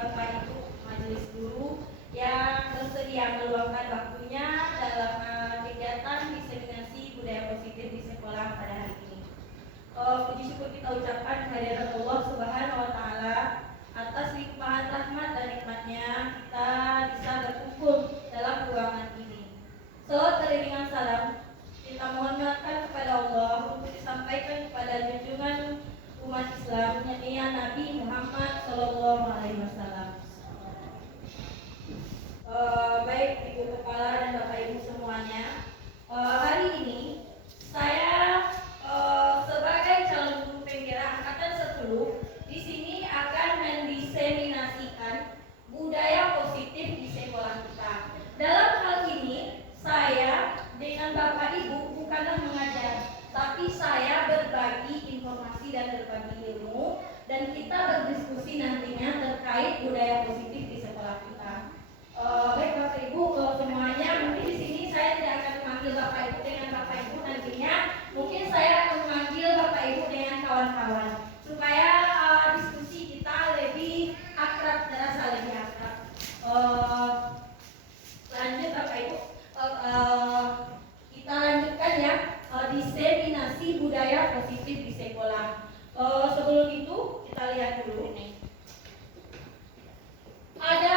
Bapak Ibu majelis guru yang bersedia meluangkan waktunya dalam kegiatan diseminasi budaya positif di sekolah pada hari ini. Puji syukur kita ucapkan kehadiran Allah Subhanahu wa Ta'ala atas limpahan rahmat dan nikmatnya kita bisa berkumpul dalam ruangan ini. Salawat beriringan salam kita mohonkan kepada Allah untuk disampaikan kepada junjungan umat Islam, yakni Nabi Muhammad Sallallahu Alaihi Wasallam. Baik Ibu Kepala dan Bapak Ibu semuanya, hari ini saya sebagai calon guru penggerak angkatan 10 di sini akan mendiseminasikan budaya positif di sekolah kita. Dalam hal ini saya dengan Bapak Ibu bukanlah mengajar, tapi saya berbagi informasi dan berbagi ilmu, dan kita berdiskusi nantinya terkait budaya positif di sekolah kita. Baik Bapak Ibu semuanya, mungkin di sini saya tidak akan memanggil Bapak Ibu dengan Bapak Ibu, nantinya mungkin saya akan memanggil Bapak Ibu dengan kawan-kawan supaya diskusi kita lebih akrab, terasa lebih akrab. Lanjut Bapak Ibu, kita lanjutkan ya, diseminasi budaya positif di sekolah. Sebelum itu kita lihat dulu nih. Ada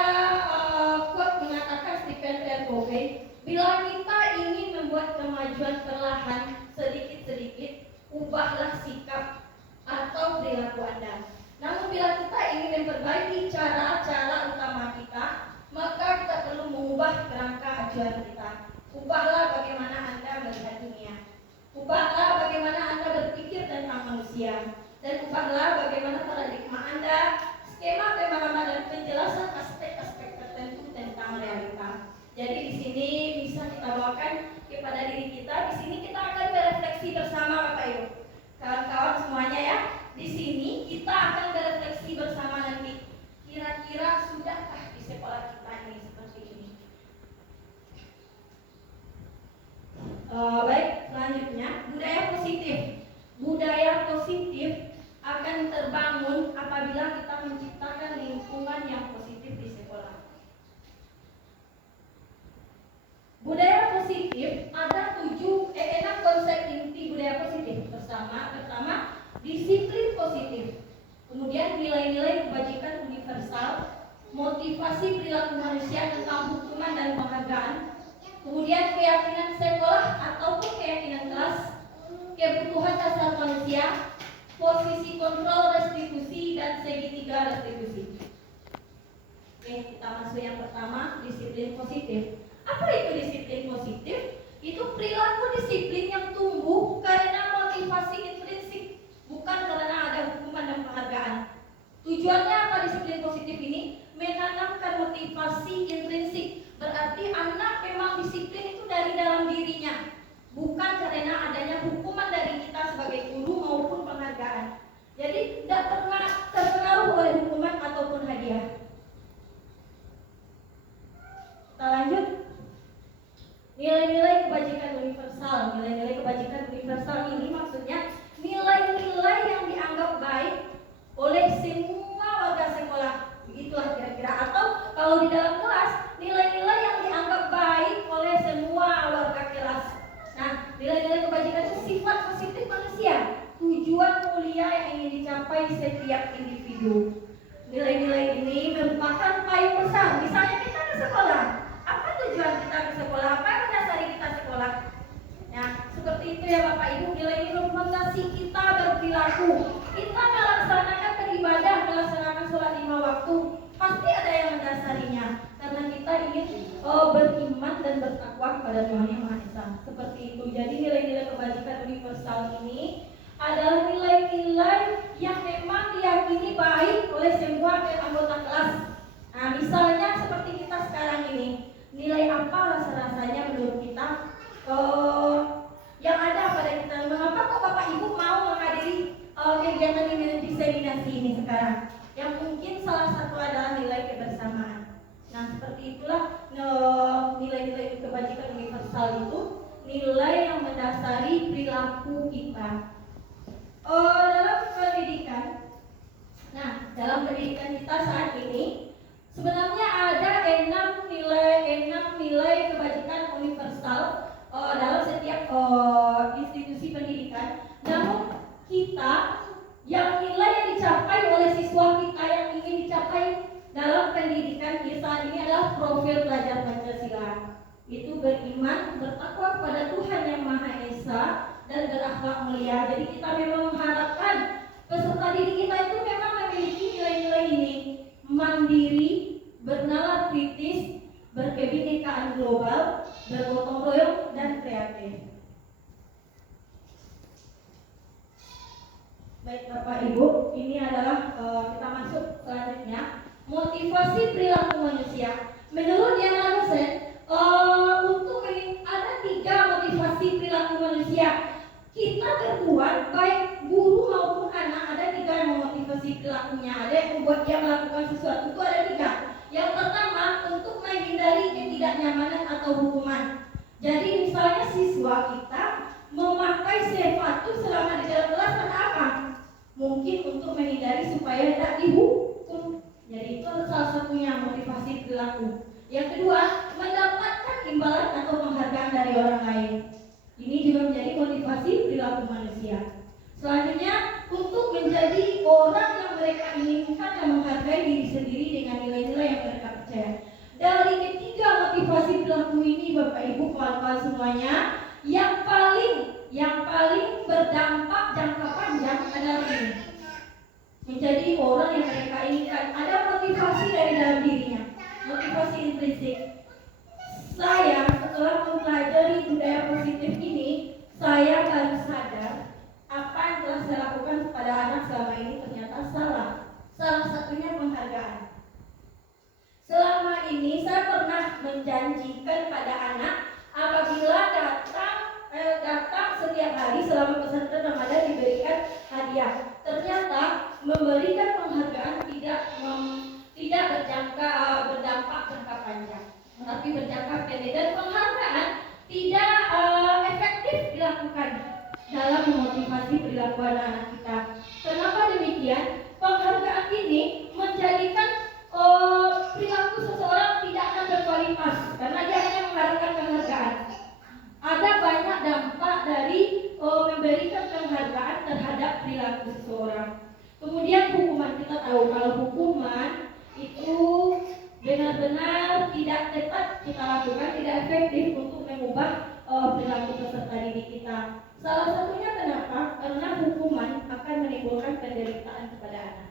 quote mengatakan Stephen Covey, bila kita ingin membuat kemajuan perlahan sedikit-sedikit, ubahlah sikap atau perilaku Anda. Namun bila kita ingin memperbaiki cara-cara utama kita, maka kita perlu mengubah kerangka acuan kita. Ubahlah bagaimana Anda melihat dunia. Ubahlah bagaimana Anda berpikir tentang manusia. Dan ubahlah bagaimana paradigma Anda, skema pemahaman dan penjelasan aspek-aspek tertentu tentang realita. Jadi di sini bisa kita bawakan kepada diri kita. Di sini kita akan berefleksi bersama Bapak Ibu, kawan-kawan semuanya ya. Di sini kita akan berefleksi bersama nanti. Kira-kira sudahkah di sekolah kita ini seperti ini? Baik, selanjutnya budaya positif. Budaya positif akan terbangun apabila kita menciptakan lingkungan yang positif di sekolah. Budaya positif ada 6 konsep inti budaya positif. Pertama, disiplin positif. Kemudian nilai-nilai kebajikan universal, motivasi perilaku manusia tentang hukuman dan penghargaan. Kemudian keyakinan sekolah ataupun keyakinan kelas, kebutuhan dasar manusia, posisi kontrol restitusi, dan segitiga restitusi. Oke, kita masuk yang pertama, disiplin positif. Apa itu disiplin positif? Itu perilaku disiplin yang tumbuh karena motivasi intrinsik, bukan karena ada hukuman dan penghargaan. Tujuannya apa disiplin positif ini? Menanamkan motivasi intrinsik. Berarti anak memang disiplin itu dari dalam dirinya, bukan karena adanya hukuman dari kita sebagai guru maupun penghargaan. Jadi tidak pernah terpengaruh oleh hukuman ataupun hadiah. Kita lanjut. Nilai-nilai kebajikan universal. Nilai-nilai kebajikan universal ini maksudnya nilai-nilai yang dianggap baik oleh semua warga sekolah. Begitulah kira-kira. Atau kalau di dalam kelas, nilai-nilai yang dianggap baik oleh semua warga kelas. Nah, nilai-nilai kebajikan itu sifat positif manusia, tujuan mulia yang ingin dicapai setiap individu. Nilai-nilai ini merupakan payung besar. Misalnya kita ke sekolah, apa tujuan kita ke sekolah? Apa yang mendasari kita sekolah? Nah, seperti itu ya Bapak Ibu, nilai ini mendasari kita berperilaku. Kita melaksanakan beribadah, melaksanakan sholat 5 waktu, pasti ada yang mendasarinya. Karena kita ingin beriman dan bertakwa kepada Tuhan Yang Maha Esa. Seperti itu. Jadi nilai-nilai kebajikan universal ini adalah nilai-nilai yang memang diyakini baik oleh semua anggota kelas. Nah, misalnya seperti kita sekarang ini, nilai apa rasa-rasanya menurut kita yang ada pada kita? Mengapa kok Bapak Ibu mau menghadiri kegiatan diseminasi ini sekarang? Yang mungkin salah satu adalah nilai kebersamaan. Nah, seperti itulah nilai-nilai kebajikan universal itu nilai yang mendasari perilaku kita. Dalam pendidikan kita saat ini Sebenarnya ada enam nilai kebajikan universal dalam setiap institusi pendidikan. Namun kita yang nilai yang dicapai oleh siswa kita yang ingin dicapai dalam pendidikan kita ini adalah profil pelajar Pancasila. Itu beriman, bertakwa kepada Tuhan yang Maha Esa, dan berakhlak mulia. Jadi kita memang mengharapkan peserta didik kita itu memang memiliki nilai-nilai ini: mandiri, bernalar kritis, berkebinekaan global, bergotong royong, dan kreatif. Baik Bapak Ibu, ini adalah kita masuk selanjutnya, motivasi perilaku manusia. Menurut Diana Rosen, untuk ada 3 motivasi perilaku manusia. Kita berbuat, baik guru maupun anak, ada 3 motivasi perilakunya. Ada yang membuat dia melakukan sesuatu, itu ada 3. Yang pertama, untuk menghindari ketidaknyamanan atau hukuman. Jadi misalnya siswa kita memakai sepatu selama di dalam kelas, karena apa? Mungkin untuk menghindari supaya tidak dihukum. Jadi itu salah satunya motivasi perilaku. Yang kedua, mendapatkan imbalan atau penghargaan dari orang lain. Ini juga menjadi motivasi perilaku manusia. Selanjutnya, untuk menjadi orang yang mereka inginkan dan menghargai diri sendiri dengan nilai-nilai yang mereka percaya. Dari ketiga motivasi perilaku ini, Bapak Ibu, kawan-kawan semuanya, yang paling berdampak jangka panjang adalah ini: menjadi orang yang mereka inginkan. Ada motivasi dari dalam dirinya, motivasi intrinsik. Saya setelah mempelajari budaya positif ini, saya baru sadar apa yang telah saya lakukan kepada anak selama ini ternyata salah. Salah satunya penghargaan. Selama ini saya pernah menjanjikan pada anak apabila datang setiap hari selama pesantren Ramadan diberikan hadiah. Ternyata memberikan penghargaan tidak berdampak jangka panjang, tapi berjangka pendek, dan penghargaan tidak efektif dilakukan dalam memotivasi perilaku anak-anak kita. Kenapa demikian? Penghargaan ini menjadikan perilaku seseorang tidak akan berkualitas karena dia hanya mengharapkan penghargaan. Ada banyak dampak dari memberikan penghargaan terhadap perilaku seseorang. Kemudian hukuman, kita tahu kalau hukuman itu benar-benar tidak tepat kita lakukan, tidak efektif untuk mengubah perilaku peserta didik kita. Salah satunya kenapa? Karena hukuman akan menimbulkan penderitaan kepada anak.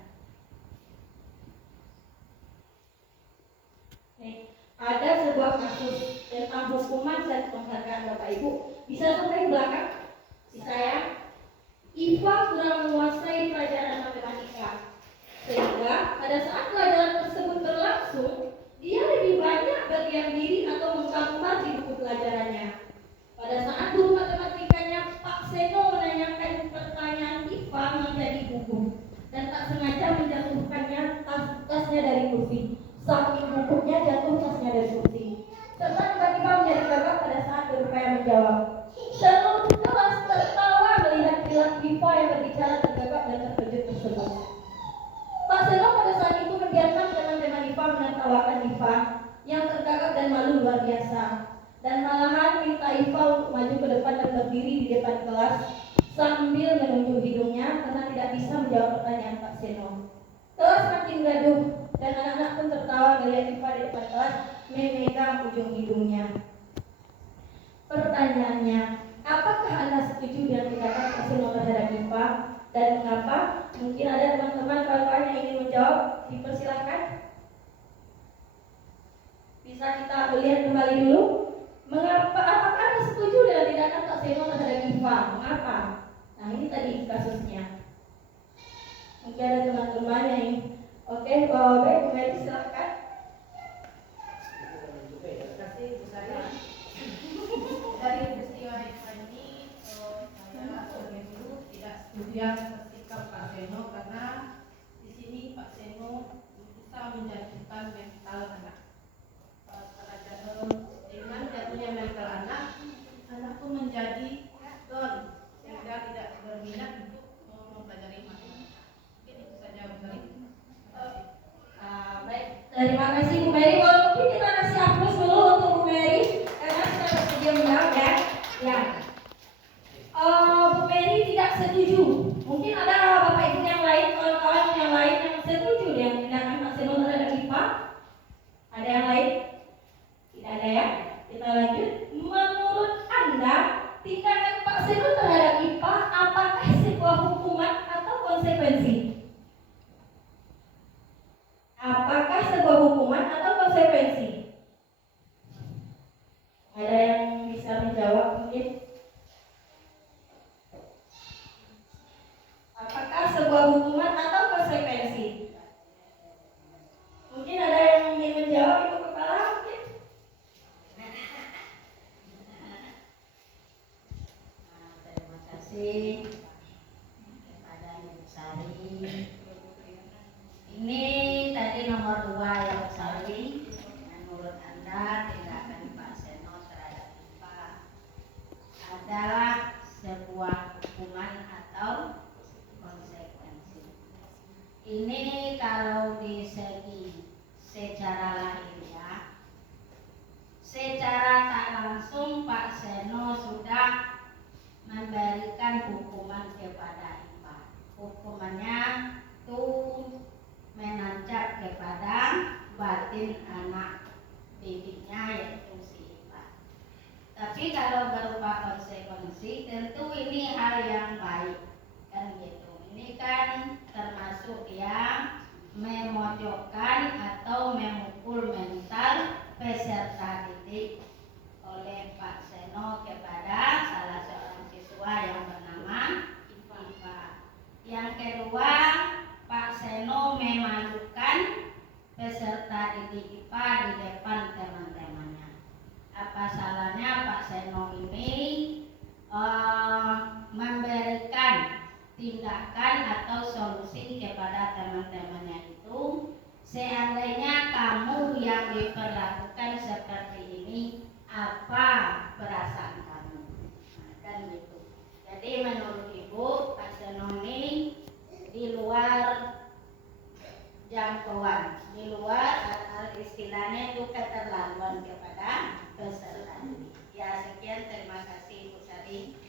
Ada sebuah kasus tentang hukuman dan penghargaan, Bapak Ibu. Bisa sampai belakang si saya. Iva kurang menguasai pelajaran matematika, sehingga pada saat pelajaran tersebut berlangsung, dia lebih banyak berdiam diri atau menggambar di buku pelajarannya. Pada saat guru matematikanya Pak Seno menanyakan pertanyaan, Iva menjadi gugup dan tak sengaja menjatuhkannya tasnya dari kursi. Saking gugupnya jatuh tasnya dari kursi. Serta tiba-tiba menjadi gagap pada saat berupaya menjawab. Seluruh kelas tertawa melihat perilaku Iva yang berbicara tergagap dan terkejut tersebut. Pak Seno pada saat itu membiarkan teman-teman Iva menertawakan Iva yang tergagap dan malu luar biasa, dan malahan minta Iva untuk maju ke depan dan berdiri di depan kelas sambil menunjuk hidungnya karena tidak bisa menjawab pertanyaan Pak Seno. Kelas makin gaduh dan anak-anak pun tertawa melihat Iva di depan kelas memegang ujung hidungnya. Pertanyaannya, apakah Anda setuju dengan tindakan Pak Seno terhadap Iva dan mengapa? Mungkin ada teman-teman kawan-kawan yang ingin menjawab, dipersilakan. Bisa kita lihat kembali dulu. Mengapa? Apakah Anda setuju dengan tindakan Pak Seno terhadap Iva? Mengapa? Nah, ini tadi kasusnya. Mungkin ada teman-teman yang baik, kembali silakan. Terima kasih Bu Sari. Dari peristiwa ini, saya sebagai guru tidak setuju sikap Pak Seno karena di sini Pak Seno bisa menjatuhkan mental anak. Dengan jatuhnya mental anak pun menjadi down sehingga tidak berminat untuk mempelajari matematika. Mungkin itu saja Bu Sari. Baik, terima kasih. Mungkin ada Bapak Ibu yang lain, kawan-kawan yang lain yang setuju dengan tindakan Pak Seno terhadap IPA? Ada yang lain? Tidak ada ya? Kita lanjut. Menurut Anda, tindakan Pak Seno terhadap IPA apakah sebuah hukuman atau konsekuensi? Apakah sebuah hukuman atau konsekuensi? Ada yang bisa menjawab mungkin? Apakah sebuah hukuman atau konsekuensi? Mungkin ada yang ingin menjawab, Ibu Kepala mungkin? Terima kasih kepada Ibu Sari. Ini tadi nomor 2 yang Sari. Menurut Anda tindakan Pak Seno terhadap IPA adalah sebuah hukuman atau konsekuensi. Ini kalau di segi secara lahiriah, secara tak langsung Pak Seno sudah memberikan hukuman kepada IPA. Hukumannya itu menancap kepada batin anak didiknya, yaitu si IPA. Tapi kalau berupa konsekuensi, tentu ini hal yang baik, kan gitu. Ini kan termasuk yang memojokkan atau memukul mental peserta didik oleh Pak Seno kepada salah seorang siswa yang bernama IPA. Yang kedua, Pak Seno memalukan peserta didik IPA di depan teman-temannya. Apa salahnya Pak Seno ini memberikan tindakan atau solusi kepada teman-temannya itu, seandainya kamu yang diperlakukan seperti ini, apa perasaan kamu? Nah, kan gitu. Jadi menurut Ibu, Pak Seno ini di luar jangkauan, di luar istilahnya itu keterlaluan kepada peserta. Ya, sekian, terima kasih Ibu Sari.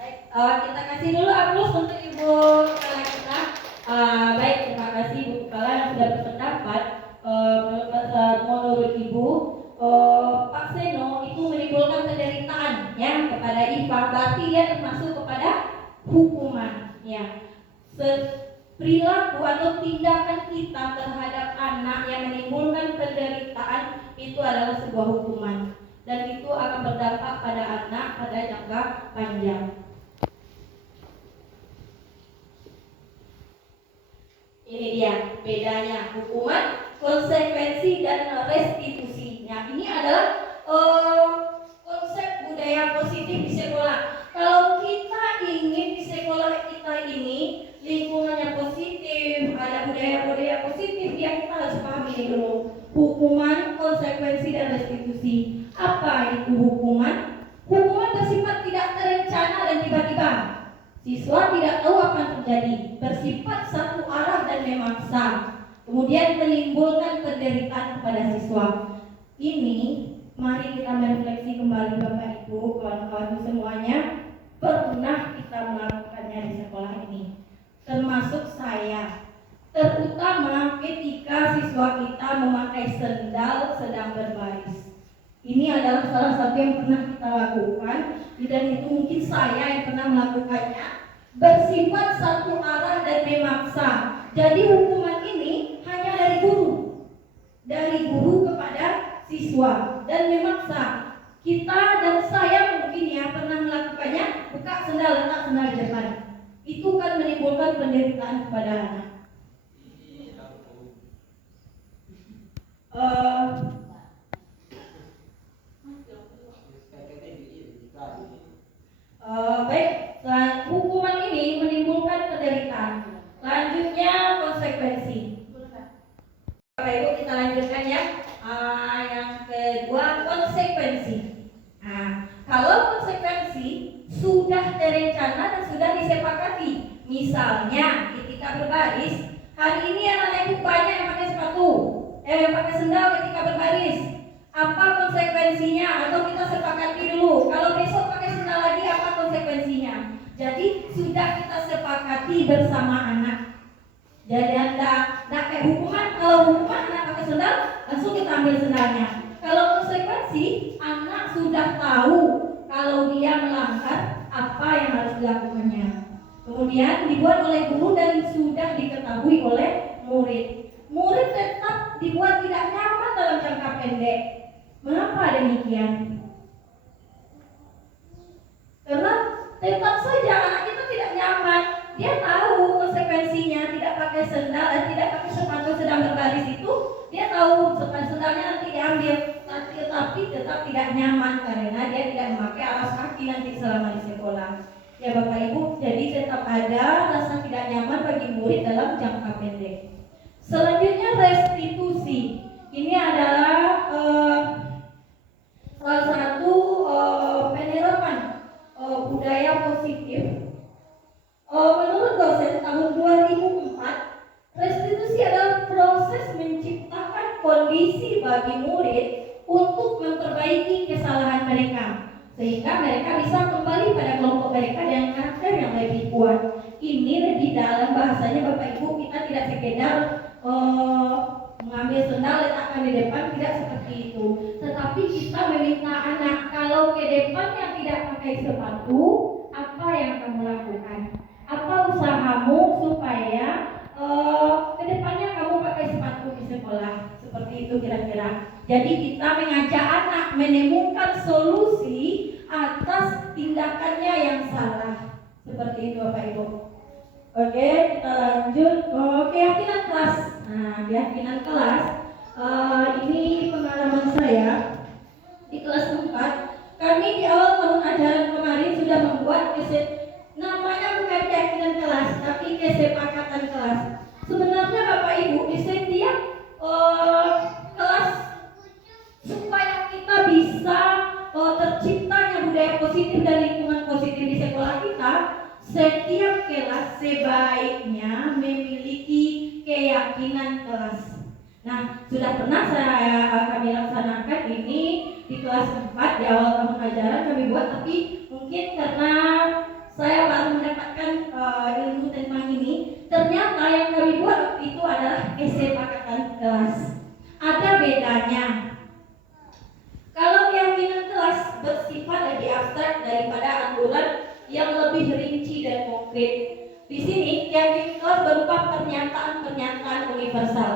Baik, kita kasih dulu aplaus untuk Ibu Kepala kita. Baik, terima kasih Ibu Kepala yang sudah berpendapat. Menurut Ibu, Pak Seno itu menimbulkan penderitaan ya kepada IPA, berarti dia termasuk kepada hukuman. Ya, perilaku atau tindakan kita terhadap anak yang menimbulkan penderitaan itu adalah sebuah hukuman, dan itu akan berdampak pada anak pada jangka panjang. Ini dia bedanya hukuman, konsekuensi, dan restitusinya. Ini adalah konsep budaya positif di sekolah. Kalau kita ingin di sekolah kita ini lingkungannya positif, ada budaya-budaya positif, ya kita harus pahami dulu hukuman, konsekuensi, dan restitusi. Apa itu hukuman? Hukuman bersifat tidak terencana dan tiba-tiba. Siswa tidak tahu apa yang terjadi, bersifat satu arah dan memaksa, kemudian menimbulkan penderitaan kepada siswa. Ini mari kita merefleksi kembali Bapak Ibu, kawan-kawan semuanya, pernah kita melakukannya di sekolah ini, termasuk saya. Terutama ketika siswa kita memakai sendal sedang berbaris. Ini adalah salah satu yang pernah kita lakukan, dan itu mungkin saya yang pernah melakukannya. Bersifat satu arah dan memaksa. Jadi hukuman ini hanya dari guru kepada siswa, dan memaksa. Kita dan saya mungkin ya pernah melakukannya, buka sendal, letak sendal di depan. Itu kan menimbulkan penderitaan kepada anak. Baik, hukuman ini menimbulkan penderitaan. Lanjutnya konsekuensi. Bapak Ibu, kita lanjutkan ya. Yang kedua, konsekuensi. Kalau konsekuensi sudah terencana dan sudah disepakati, misalnya ketika berbaris, hari ini anak-anak itu banyak yang pakai sepatu, pakai sendal ketika berbaris. Apa konsekuensinya? Atau kita sepakati dulu. Kalau besok pakai sendal lagi, apa konsekuensinya? Jadi sudah kita sepakati mendekati bersama anak. Jadi tidak kayak hukuman. Kalau hukuman anak pakai sendal, langsung kita ambil sendalnya. Kalau konsekuensi, anak sudah tahu kalau dia melanggar apa yang harus dilakukannya. Kemudian dibuat oleh guru dan sudah diketahui oleh murid. Murid tetap dibuat tidak nyaman dalam jangka pendek. Mengapa demikian? Karena tetap saja anak kita tidak nyaman. Dia tahu konsekuensinya, tidak pakai sendal dan tidak pakai sepatu sedang berbaris itu. Dia tahu sendalnya nanti diambil, tetapi tetap tidak nyaman karena dia tidak memakai alas kaki nanti selama di sekolah. Ya Bapak Ibu, jadi tetap ada rasa tidak nyaman bagi murid dalam jangka pendek. Selanjutnya restitusi. Ini adalah salah satu penerapan budaya positif. Menurut dosen tahun 2004, restitusi adalah proses menciptakan kondisi bagi murid untuk memperbaiki kesalahan mereka, sehingga mereka bisa kembali pada kelompok mereka dengan karakter yang lebih kuat. Ini di dalam bahasanya Bapak Ibu, kita tidak sekedar mengambil sendal letakkan di depan, tidak seperti itu. Tetapi kita meminta anak, kalau ke depannya tidak pakai sepatu, apa yang kamu lakukan? Apa usahamu supaya ke depannya kamu pakai sepatu di sekolah? Seperti itu kira-kira. Jadi kita mengajak anak menemukan solusi atas tindakannya yang salah. Seperti itu Bapak Ibu. Oke, kita lanjut. Keyakinan kelas. Nah, keyakinan kelas. Ini pengalaman saya di kelas 4. Kami di awal tahun ajaran kemarin sudah membuat namanya bukan keyakinan kelas, tapi kesepakatan kelas. Sebenarnya Bapak Ibu, di setiap kelas supaya kita bisa terciptanya budaya positif dan lingkungan positif di sekolah kita, setiap kelas sebaiknya memiliki keyakinan kelas. Nah, sudah pernah kami laksanakan ini di kelas 4 di awal tahun ajaran kami buat, tapi mungkin karena saya baru mendapatkan ilmu tentang ini, ternyata yang kami buat itu adalah kesepakatan kelas. Ada bedanya. Kalau keyakinan kelas bersifat lebih abstrak daripada aturan yang lebih rinci dan konkret. Di sini keyakinan kelas berupa pernyataan-pernyataan universal.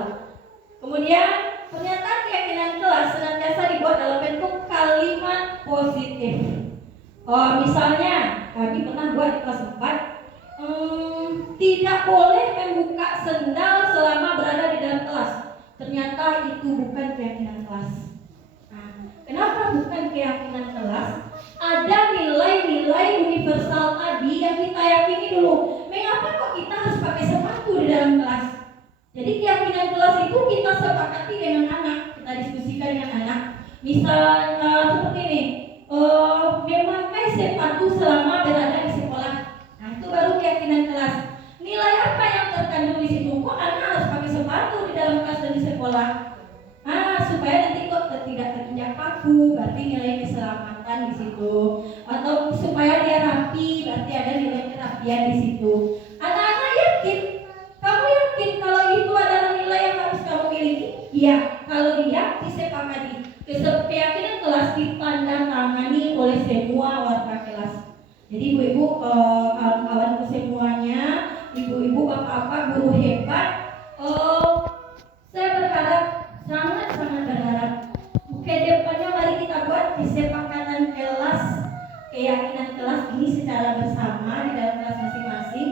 Kemudian pernyataan keyakinan kelas senantiasa dibuat dalam bentuk kalimat positif. Misalnya kami pernah buat di kelas 4, tidak boleh membuka sendal selama berada di dalam kelas. Ternyata itu bukan keyakinan kelas. Nah, kenapa bukan keyakinan kelas? Ada nilai-nilai universal tadi yang kita yakini dulu. Mengapa kok kita harus pakai sepatu di dalam kelas? Jadi keyakinan kelas itu kita sepakati dengan anak, kita diskusikan dengan anak. Misalnya seperti ini, memakai sepatu selama berada di sekolah. Nah, itu baru keyakinan kelas. Nilai apa yang terkandung di situ? Kok anak harus pakai sepatu di dalam kelas dan di sekolah? Supaya nanti kok tidak terinjak paku, berarti nilai keselamatan di situ. Atau supaya dia rapi, berarti ada nilai kerapian di situ. Anak-anak yakin. Kamu yakin kalau itu adalah nilai yang harus kamu miliki? Iya, kalau dia disepakati. Keyakinan kelas ditandatangani oleh semua warga kelas. Jadi ibu-ibu, kawan-kawanku semuanya, ibu-ibu, bapak-bapak, guru hebat, saya berharap, sangat-sangat berharap ke depannya mari kita buat kesepakatan kelas, keyakinan kelas ini secara bersama di dalam kelas masing-masing.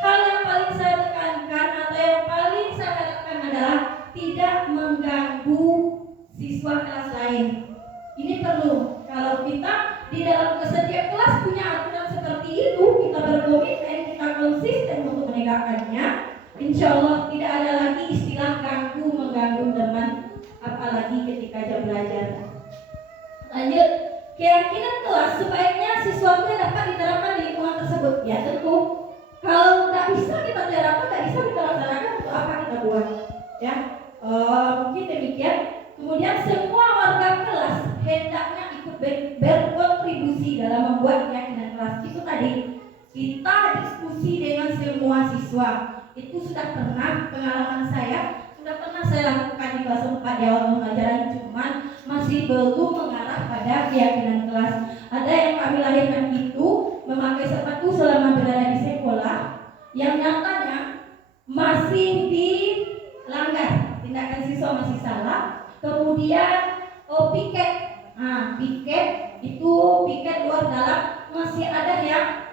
Hal yang paling saya tekankan atau yang paling saya harapkan adalah tidak mengganggu siswa kelas lain. Ini perlu. Kalau kita di dalam setiap kelas punya aturan seperti itu, kita berkomitmen, kita konsisten untuk menegakkannya, insya Allah tidak ada lagi istilah mengganggu teman, apalagi ketika jam belajar. Lanjut, keyakinan kelas sebaiknya sesuatu yang dapat diterapkan di lingkungan tersebut. Ya tentu. Kalau tidak bisa kita terapkan, tidak bisa kita laksanakan, untuk apa kita buat? Ya, mungkin demikian. Kemudian semua warga kelas hendaknya ikut berkontribusi dalam membuat keyakinan kelas. Itu tadi kita diskusi dengan semua semua siswa. Itu sudah pernah pengalaman saya, sudah pernah saya lakukan di kelas 4 di awal pembelajaran, cuman masih belum mengarah pada keyakinan kelas. Ada yang kami lahirkan itu memakai sepatu selama berada di sekolah yang nyatanya masih dilanggar, tindakan siswa masih salah. Kemudian piket, piket itu piket luar dalam masih ada yang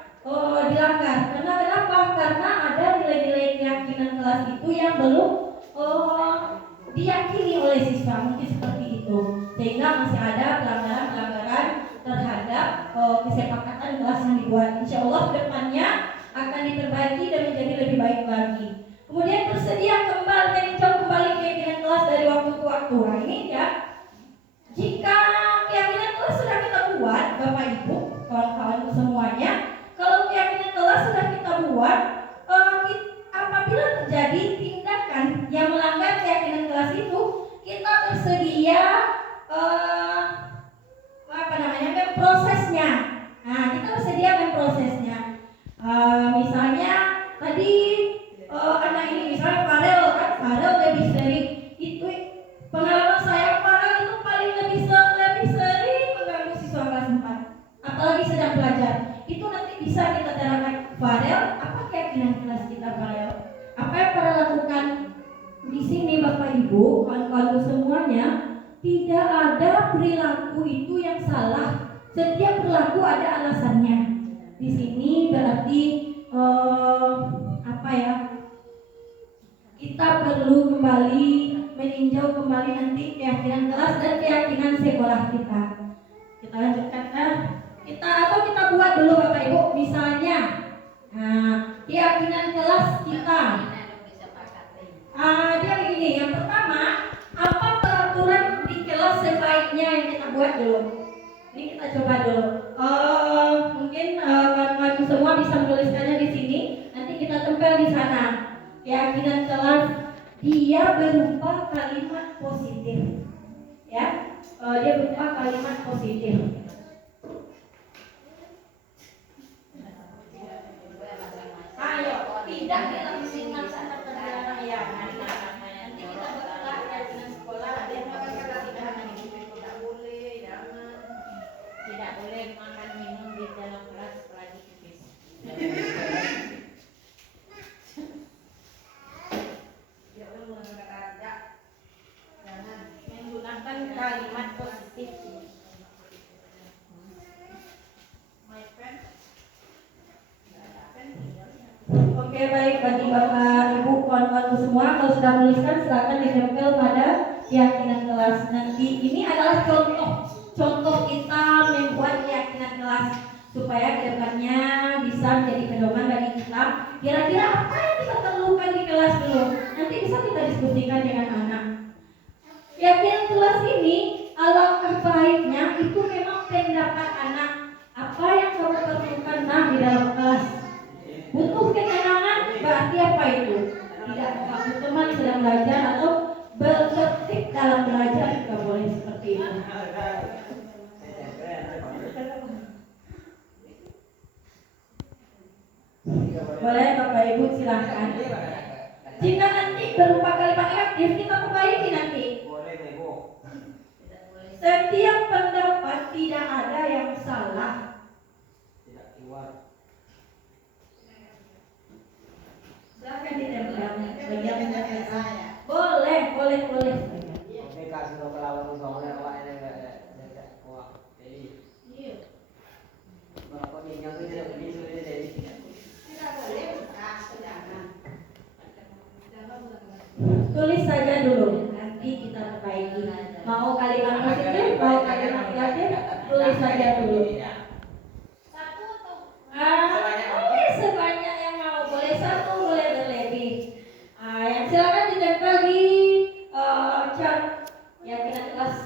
dilanggar. Karena kenapa? Karena ada nilai-nilai keyakinan kelas itu yang belum diyakini oleh siswa, mungkin seperti itu. Sehingga masih ada pelanggaran-pelanggaran terhadap kesepakatan kelas yang dibuat. Insya Allah kedepannya akan diperbaiki dan menjadi lebih baik lagi. Kemudian bersedia meninjau kembali keyakinan kelas dari waktu ke waktu. Nah ini ya, jika keyakinan kelas sudah kita buat, Bapak Ibu, kawan-kawan semuanya, kalau keyakinan kelas sudah kita buat, apabila terjadi tindakan yang melanggar keyakinan kelas itu, kita bersedia prosesnya. Nah, kita bersedia prosesnya. Misalnya tadi anak ini misalnya Farel lebih sering itu, pengalaman saya Farel itu paling lebih sering mengganggu siswa kelas 4, apalagi sedang belajar. Itu nanti bisa kita terangkan, Farel, apa keyakinan kelas kita Farel? Apa yang Farel lakukan? Di sini Bapak Ibu, kawan-kawan semuanya, tidak ada perilaku itu yang salah. Setiap perilaku ada alasannya. Di sini berarti kita perlu kembali meninjau kembali nanti keyakinan kelas dan keyakinan sekolah kita. Kita lanjutkan kita buat dulu Bapak Ibu, misalnya keyakinan kelas kita. Dia begini, yang pertama, apa peraturan di kelas sebaiknya yang kita buat dulu. Ini kita coba dulu. Mungkin kawan-kawan semua bisa menuliskannya di sini. Nanti kita tempel di sana. Keyakinan kelas dia berupa kalimat positif. Ya, dia berupa kalimat positif. Ayo, tidak dilangsungkan saat terlarang ya. Nanti kita buatlah keyakinan sekolah. Ada yang tidak boleh makan minum di dalam kelas apalagi tipis. Jangan menggunakan kalimat positif. Oke, baik, bagi Bapak Ibu kawan-kawan semua, kalau sudah menuliskan silakan ditempel pada keyakinan kelas. Nanti ini adalah contoh kita membuat keyakinan kelas supaya kedepannya bisa menjadi pedoman bagi kita. Kira-kira apa yang kita perlukan di kelas dulu? Nanti bisa kita diskusikan dengan anak. Keyakinan kelas ini alangkah baiknya itu memang pendapat anak. Apa yang kamu perlukan di dalam kelas? Butuh ketenangan, berarti apa itu? Tidak mengganggu teman sedang belajar atau bertertib dalam belajar, juga boleh seperti itu. Boleh Bapak Ibu silahkan. Jika nanti berupa kalimat negatif, kita perbaiki nanti. Setiap pendapat tidak ada yang salah. Silahkan ditempel bagian pendapat saya. Boleh. Oke, kasih tau kelawan soalnya awak ini enggak kuat. Jadi, Iya. berapa minyak itu tidak bisa jadi. Tidak boleh jangan. Tulis saja dulu, nanti kita perbaiki. Mau kalimat positif, mau kalimat negatif, tulis saja dulu. Satu atau Boleh sebanyak yang mau, boleh satu, boleh berlebih. Yang silakan ditempel di cat keyakinan kelas.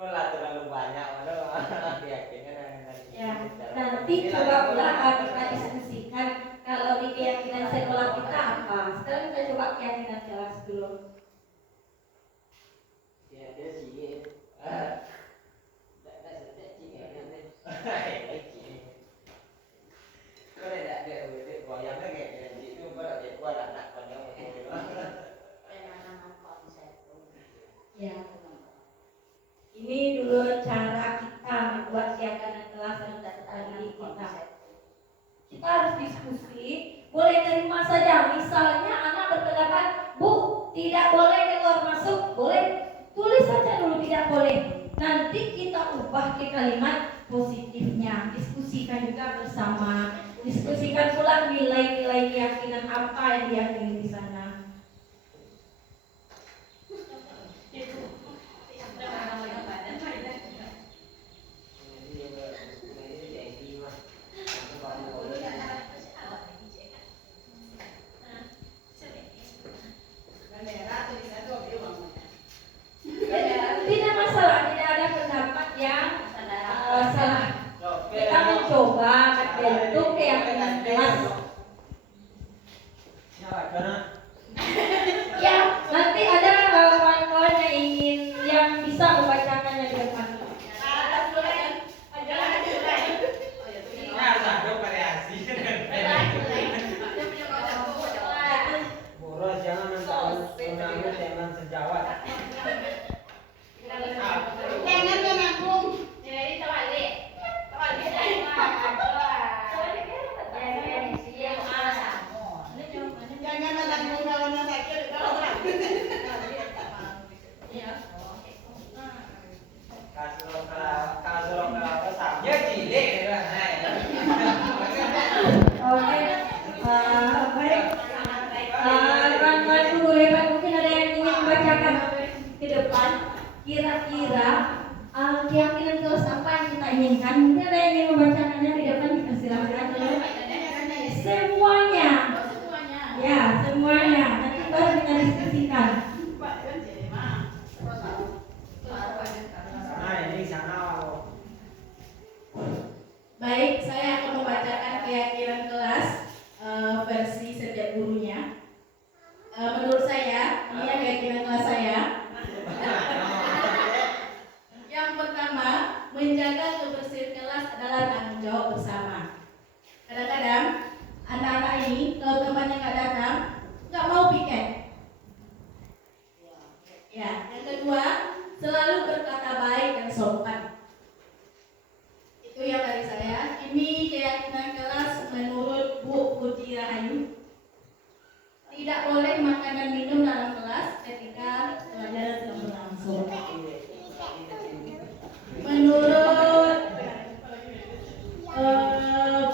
Kok lah terlalu banyak, waduh keyakinan Ya, nanti soal keyakinan kelas dulu. Ya dia sih. Ya. Ini dulu cara kita membuat keyakinan kelas dan daftar diri kita. Kita harus diskusi, boleh terima saja. Misalnya anak berpendapat, Bu, tidak boleh keluar masuk, boleh tulis saja dulu tidak boleh. Nanti kita ubah ke kalimat positifnya. Diskusikan juga bersama. Diskusikan pula nilai-nilai keyakinan apa yang diyakini di sana. Tidak masalah, tidak ada pendapat yang salah. Kita mencoba bentuk keyakinan kelas. Ya, nanti ada kawan-kawan yang ingin yang bisa membacakannya di depan. Boros jangan menanggung teman sejawat. Oke, baik. Kawan-kawan guru hebat, mungkin ada yang ingin membacakan ke depan. Kira-kira keyakinan kelas apa yang kita inginkan? Mungkin ada yang ingin membacakannya di depan, kita silakan dulu. Semuanya. Ya, semuanya. Nanti baru kita diskusikan. Baik, saya akan membacakan keyakinan kelas versi setiap gurunya. Menurut saya, ini ya keyakinan kelas saya. Yang pertama, menjaga kebersihan kelas adalah tanggung jawab bersama. Kadang-kadang anak-anak ini kalau temannya nggak datang, nggak mau piket. Ya, yang kedua, selalu berkata baik dan sopan. Itu yang dari saya. Ini keyakinan kelas menurut Bu Putri Rahayu. Tidak boleh makan dan minum dalam kelas ketika pelajaran sedang berlangsung. Menurut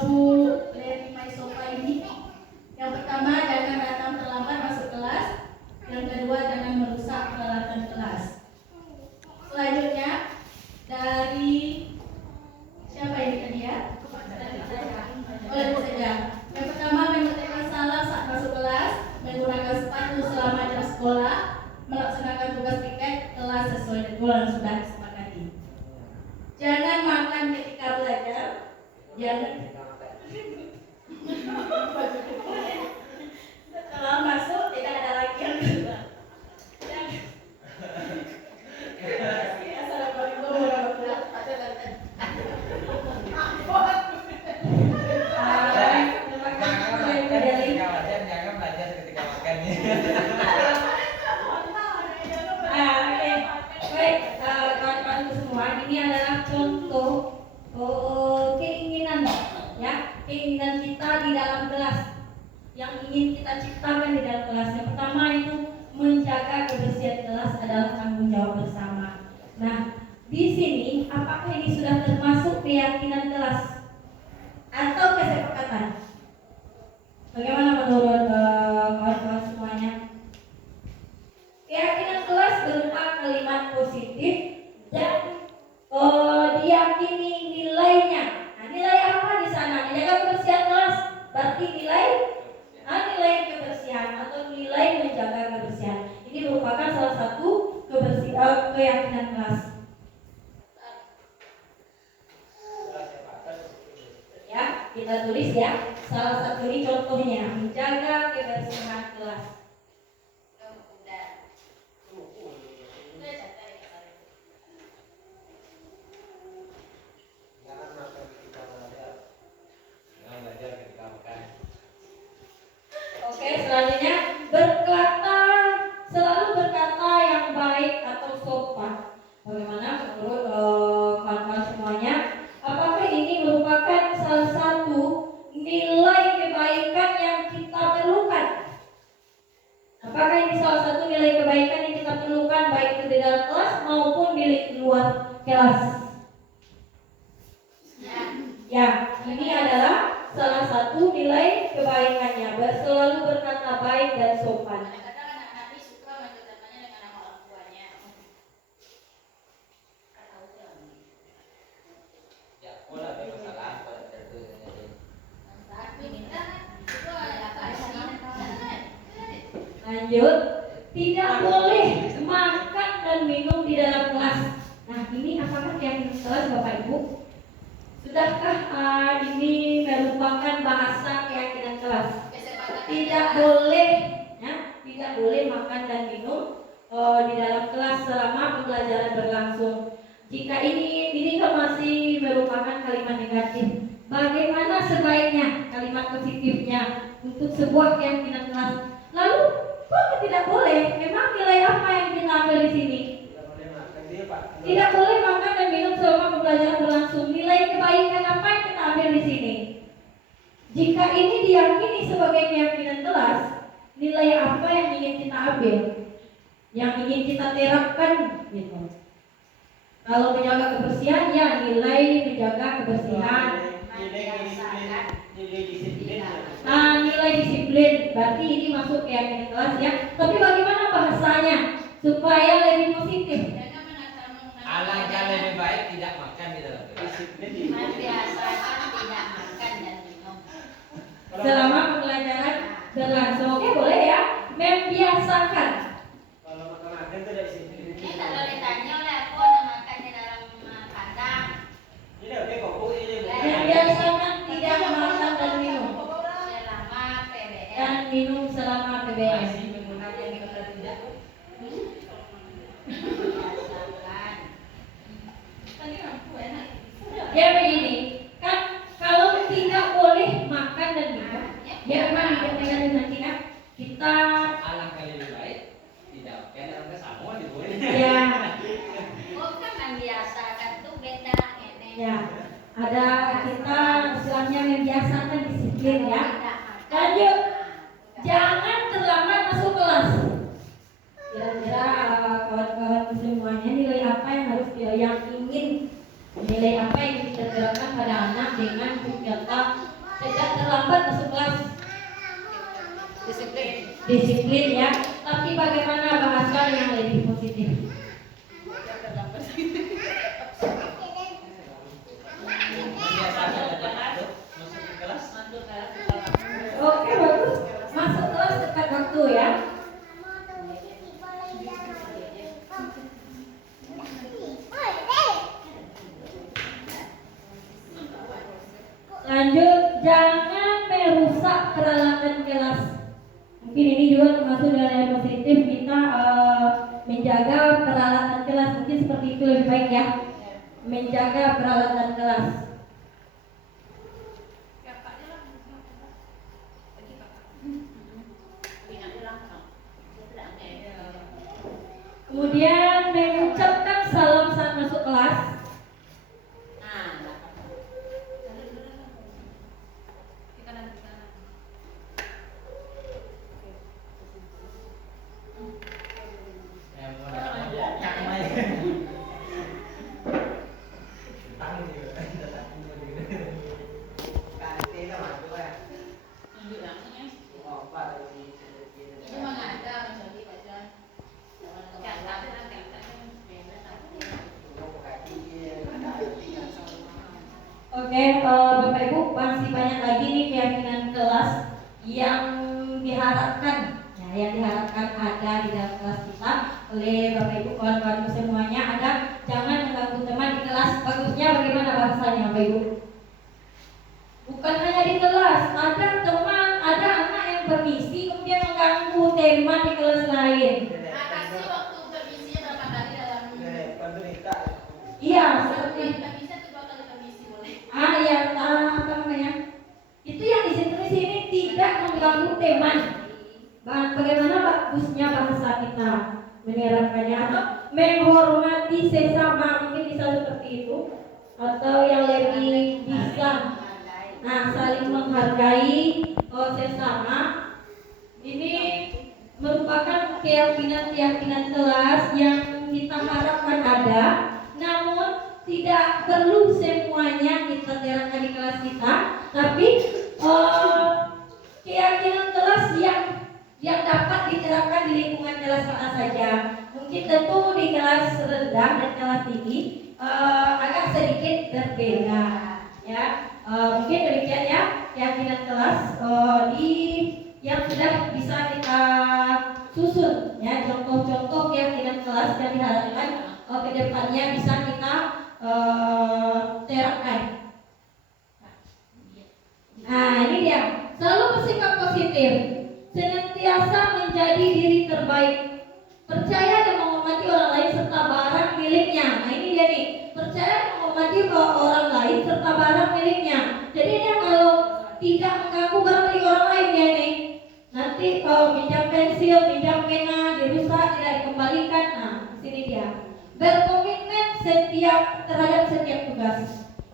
Bu Leni Maisofa ini, yang pertama jangan datang terlambat masuk kelas. Yang kedua jangan merusak peralatan kelas. Selanjutnya dari siapa ini tadi ya? Oleh saja. Yang pertama mengucapkan salam saat masuk kelas, menggunakan sepatu selama jam sekolah, melaksanakan tugas piket kelas sesuai jadwal yang sudah disepakati. Jangan makan ketika belajar. Jangan. Kalau masuk tidak ada lagi yang kedua. Assalamualaikum warahmatullahi wabarakatuh. Baik, kawan-kawan semua, ini adalah contoh keinginan, ya, keinginan kita di dalam kelas, yang ingin kita ciptakan di dalam kelas. Yang pertama itu menjaga kebersihan kelas adalah tanggung jawab bersama. Nah, di sini apakah ini sudah termasuk keyakinan kelas atau kesepakatan? Bagaimana menurut kawan-kawan semuanya? Keyakinan kelas berupa kalimat positif dan diyakini nilainya. Nah, nilai apa di sana? Menjaga kebersihan kelas. Berarti nilai kebersihan atau nilai menjaga kebersihan. Ini merupakan salah satu keyakinan kelas. Ya, kita tulis ya. Salah satu ini contohnya menjaga kebersihan kelas. Apakah ini salah satu nilai kebaikan yang kita perlukan baik itu di dalam kelas maupun di luar kelas? Ya, ini adalah salah satu nilai kebaikannya, selalu berkata baik dan sopan. Kadang-kadang anak-anak ini suka manggil temannya dengan nama orang tuanya. Ya, pola ada masalah pada itu. Tapi kita itu apa sih? Lanjut, tidak boleh makan dan minum di dalam kelas. Nah, ini apakah yang kelas Bapak Ibu? Sudahkah ini merupakan bahasa keyakinan kelas? Tidak boleh, ya, tidak boleh makan dan minum di dalam kelas selama pembelajaran berlangsung. Jika ini kan masih merupakan kalimat negatif. Bagaimana sebaiknya kalimat positifnya untuk sebuah keyakinan kelas? Lalu, kok tidak boleh? Memang nilai apa yang kita ambil di sini? Tidak boleh makan dan minum selama pembelajaran berlangsung. Nilai kebaikan apa yang kita ambil di sini? Jika ini diyakini sebagai keyakinan kelas, nilai apa yang ingin kita ambil? Yang ingin kita terapkan gitu. Kalau menjaga kebersihan, ya nilai menjaga kebersihan. Nilai disiplin. Berarti ini masuk keyakinan kelas ya. Tapi bagaimana bahasanya supaya lebih positif? Alangkah lebih baik tidak makan di dalam kelas. Membiasakan tidak makan dan minum. Selama pembelajaran berlangsung. Oke, boleh ya. Membiasakan. Kalau makan itu dari sini. Ini tak boleh tanya oleh aku nak makan di dalam kandang. Ini oke kok Bu, ini Bu. Membiasakan tidak makan dan minum. Selama PBM. Dan minum selama PBM. Masih menggunakan yang kita tidak. Membiasakan. Ya begini, kan kalau tidak boleh makan dan minum, ya memang dikatakan dengan kita Alangkah lebih baik tidak makan dalam kelas semua di Bu. ya Bukan membiasakan tuh beda ini. ya ada kita istilahnya membiasakan disiplin ya. Lanjut, jangan terlambat masuk kelas. Kira-kira kawan-kawan semuanya nilai apa yang harus yang ingin nilai apa yang kita terapkan pada anak dengan kata tidak terlambat masuk kelas? Disiplin ya. Tapi bagaimana bahasa yang lebih positif? Oke, bagus. Masuk kelas tepat waktu ya. Lanjut, jangan merusak peralatan kelas. Mungkin ini juga termasuk dalam yang positif kita menjaga peralatan kelas. Mungkin seperti itu lebih baik ya. Menjaga peralatan kelas. Kemudian mengucapkan salam saat masuk kelas. Oke, Bapak Ibu, masih banyak lagi nih keyakinan kelas yang diharapkan, ya, yang diharapkan ada di dalam kelas kita oleh Bapak Ibu, kawan-kawan semuanya. Ada jangan mengganggu teman di kelas. Bagusnya bagaimana bahasanya, Bapak Ibu? Bukan hanya di kelas, ada teman, ada anak yang permisi kemudian mengganggu teman di kelas lain. Kasih waktu permisinya berapa kali dalam Iya, seperti bisa tuh 2 kali permisi boleh. ya, apa namanya? Itu yang di sini tidak mengganggu teman. Bagaimana bagusnya bahasa kita menerapkannya atau menghormati sesama, mungkin bisa seperti itu, atau yang lebih bisa saling menghargai sesama. Ini merupakan keyakinan-keyakinan kelas yang kita harapkan ada, namun tidak perlu semuanya kita terapkan di kelas kita, tapi keyakinan kelas yang dapat diterapkan di lingkungan kelas mana saja. Mungkin tentu di kelas rendah dan kelas tinggi agak sedikit berbeda, ya. Mungkin demikian ya keyakinan kelas di yang sudah bisa kita susun, ya, contoh-contoh keyakinan kelas yang diharapkan kedepannya bisa kita terapkan. Nah, ini dia. Selalu bersikap positif, senantiasa menjadi diri terbaik, percaya dan menghormati orang lain serta barang miliknya. Nah, ini dia nih, percaya dan menghormati orang lain serta barang miliknya. Jadi dia kalau tidak mengganggu barang milik orang lain ya nih, nanti pinjam pensil, pinjam pena dirusak, tidak dikembalikan. Nah, sini dia. Berkomitmen terhadap setiap tugas.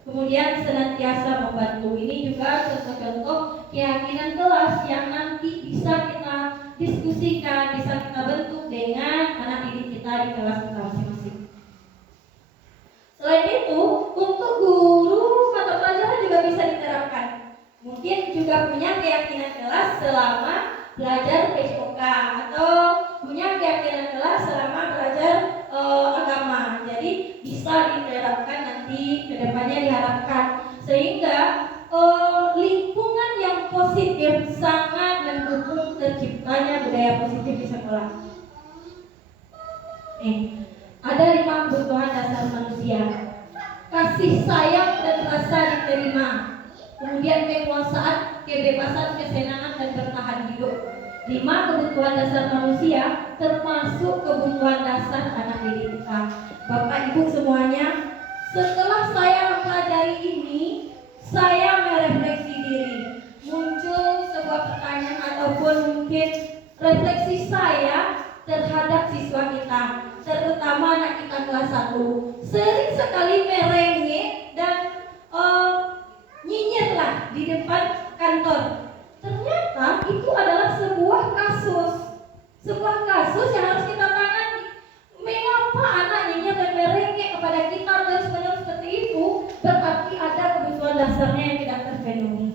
Kemudian senantiasa membantu. Ini juga contoh-contoh keyakinan kelas yang nanti bisa kita diskusikan, bisa kita bentuk dengan anak didik kita di kelas kita masing-masing. Selain itu, untuk guru mata pelajaran juga bisa diterapkan. Mungkin juga punya keyakinan kelas selama belajar PJOK atau punya keyakinan kelas selama belajar agama. Jadi bisa diterapkan nanti kedepannya diharapkan sehingga lingkungan yang positif sangat mendukung terciptanya budaya positif di sekolah. Ada 5 kebutuhan dasar manusia: kasih sayang dan rasa diterima, kemudian kekuasaan, kebebasan, kesenangan dan bertahan hidup. 5 kebutuhan dasar manusia termasuk kebutuhan dasar anak didik kita. Bapak Ibu semuanya, setelah saya mempelajari ini, saya merefleksi diri. Muncul sebuah pertanyaan ataupun mungkin refleksi saya terhadap siswa kita, terutama anak kita kelas 1. Sering sekali merengek dan nyinyirlah di depan kantor. Ternyata itu adalah sebuah kasus yang harus kita tangani. Mengapa anak nyinyir dan merengek kepada kita terus-menerus seperti itu? Berarti ada kebutuhan dasarnya yang tidak terpenuhi.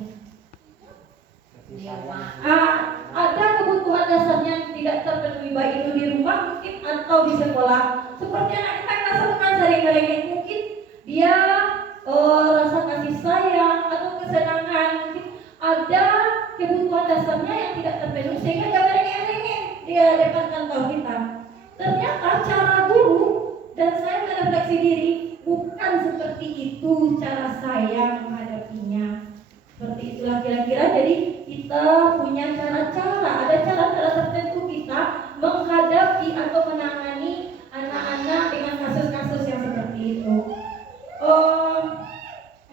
Ada kebutuhan dasarnya yang tidak terpenuhi, baik itu di rumah mungkin atau di sekolah. Seperti anak kita rasakan sering merengek, mungkin dia rasa kasih sayang atau kesenangan, mungkin ada kebutuhan dasarnya yang tidak terpenuhi sehingga dia merengek-rengek di depan kantor kita. Ternyata cara guru dan saya merefleksi diri bukan seperti itu cara saya menghadapinya. Seperti itulah kira-kira. Jadi kita punya cara-cara, ada cara-cara tertentu kita menghadapi atau menangani anak-anak dengan kasus-kasus yang seperti itu.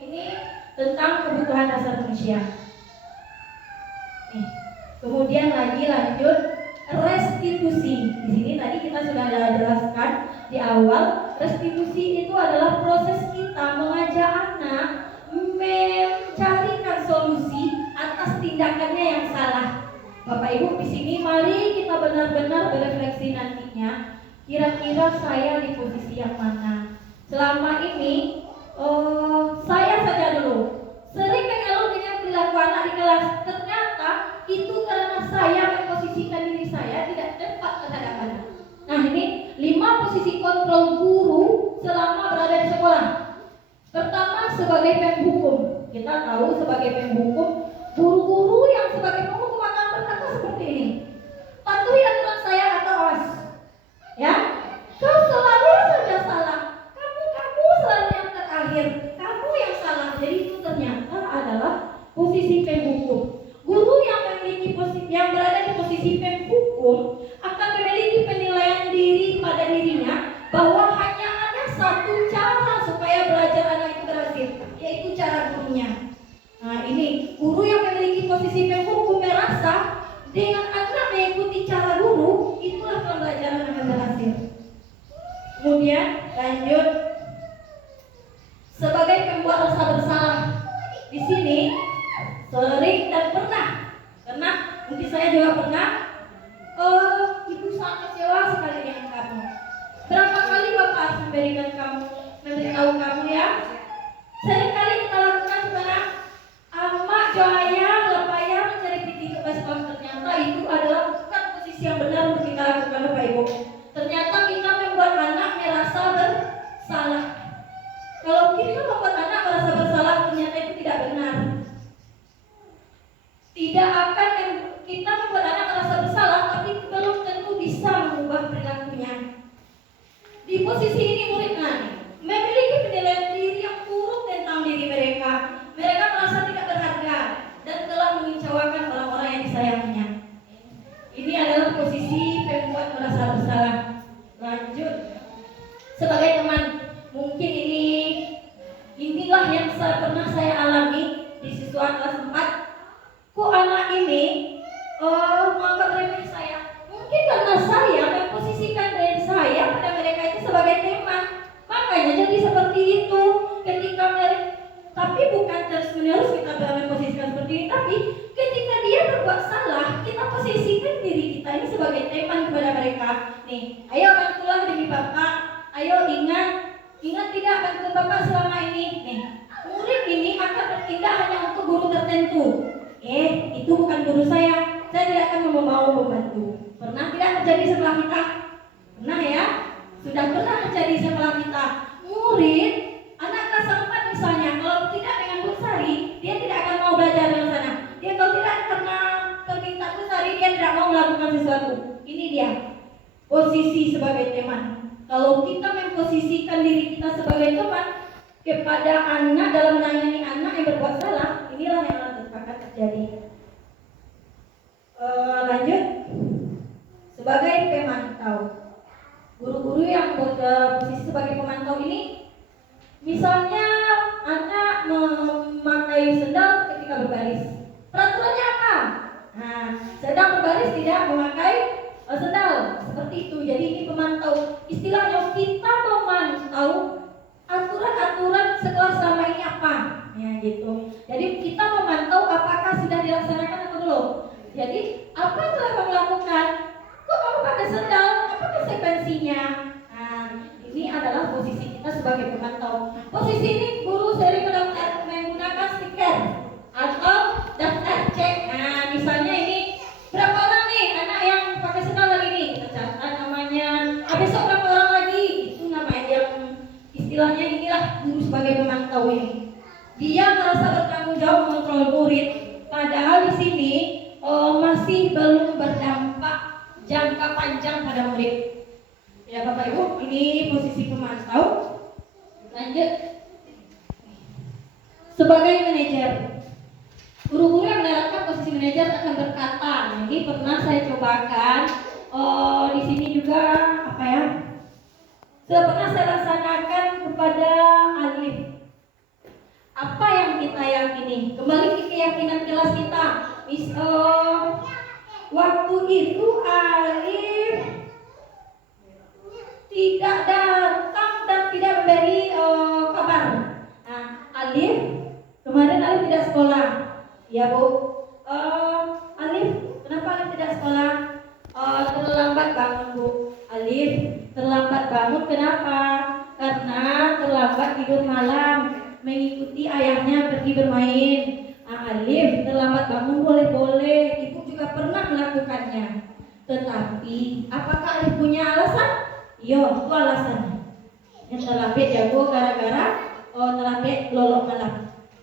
Ini tentang kebutuhan dasar manusia. Kemudian lanjut restitusi. Di sini tadi kita sudah jelaskan di awal, restitusi itu adalah proses kita mengajak anak mencarikan solusi atas tindakannya yang salah. Bapak Ibu di sini mari kita benar-benar berefleksi nantinya. Kira-kira saya di posisi yang mana? Selama ini saya saja dulu sering mengeluh dengan perilaku anak di kelas. Ternyata itu karena saya memposisikan diri saya tidak tepat terhadap anak. Nah, ini 5 posisi kontrol guru selama berada di sekolah. Pertama, sebagai penghukum. Kita tahu sebagai penghukum, guru-guru yang sebagai penghukum akan berkata seperti ini: patuhi aturan saya atau awas. Ya, kau selalu saja salah. Kamu selalu yang terakhir. Kamu yang salah. Jadi itu ternyata adalah posisi penghukum. Guru yang berada di posisi penghukum akan memiliki penilaian diri pada dirinya bahwa hanya ada satu cara supaya belajar anak itu berhasil, yaitu cara gurunya. Nah, ini guru yang memiliki posisi penghukum merasa Bapak Ibu. Ternyata kita membuat anak merasa bersalah. Kalau kita membuat anak merasa bersalah, ternyata itu tidak benar. Tidak akan kita membuat anak merasa bersalah, tapi belum tentu bisa mengubah perilakunya. Di posisi ini muridnya memiliki penilaian diri yang buruk tentang diri mereka. Mereka merasa tidak berharga dan telah mengecewakan orang-orang yang disayanginya. Ini adalah posisi pembuat merasa bersalah. Lanjut. Sebagai teman, mungkin inilah yang pernah saya alami di siswa kelas 4. Kok anak ini menganggap remeh saya? Mungkin karena saya memposisikan diri saya pada mereka itu sebagai teman. Makanya jadi seperti itu. Ketika tapi bukan terus-menerus kita memposisikan seperti ini, tapi ketika dia berbuat salah, kita posisikan diri kita ini sebagai teman kepada mereka. Nih, ayo bantulah demi Bapak. Ayo ingat tidak bantu Bapak selama ini. Nih, murid ini akan bertindak hanya untuk guru tertentu. Itu bukan guru saya tidak akan mau membantu. Pernah tidak terjadi setelah kita? Pernah ya? Sudah pernah terjadi setelah kita. Murid, anak kelas 4 misalnya, kalau tidak dengan Bu Sari, dia tidak akan mau belajar di sana. Dia kalau tidak karena permintaan Bu Sari, dia tidak mau melakukan sesuatu. Ini dia, posisi sebagai teman. Kalau kita memposisikan diri kita sebagai teman kepada anak dalam menangani anak yang berbuat salah, inilah yang akan terjadi. Lanjut. Sebagai pemantau, guru-guru yang berposisi sebagai pemantau ini, misalnya anak memakai sendal ketika berbaris, peraturannya apa? Nah, sedang berbaris tidak memakai sendal, seperti itu. Jadi ini pemantau. Istilahnya kita memantau aturan-aturan sekolah selama ini apa, ya gitu. Jadi kita memantau apakah sudah dilaksanakan atau belum. Jadi apa yang telah kamu lakukan? Kok kamu pakai sendal? Apa konsekuensinya? Nah, ini adalah posisi kita sebagai pemantau. Posisi ini guru sering menggunakan stiker atau daftar cek. Nah, misalnya ini berapa orang nih anak yang pakai sendal hari ini? Kita catat namanya. Besok berapa orang lagi? Itu namanya yang istilahnya inilah guru sebagai pemantau ini. Dia merasa bertanggung jawab mengontrol murid. Padahal di sini masih belum berdampak jangka panjang pada murid. Ya Bapak Ibu, ini posisi pemantau. Lanjut. Sebagai manajer, guru-guru yang menerapkan posisi manajer akan berkata, ini pernah saya cobakan. Di sini juga apa ya? Sudah pernah saya laksanakan kepada Alif. Apa yang kita yakini? Kembali ke keyakinan kelas kita. Waktu itu Alif tidak datang dan tidak memberi kabar. Nah, Alif kemarin Alif tidak sekolah. Ya Bu. Alif, kenapa Alif tidak sekolah? Terlambat bangun Bu. Alif terlambat bangun kenapa? Karena terlambat tidur malam, mengikuti ayahnya pergi bermain. Alif terlambat bangun boleh-boleh, ibu juga pernah melakukannya. Tetapi apakah Alif punya alasan? Iya, itu alasannya. Yang terlambat jago gara-gara terlambat lolok malam.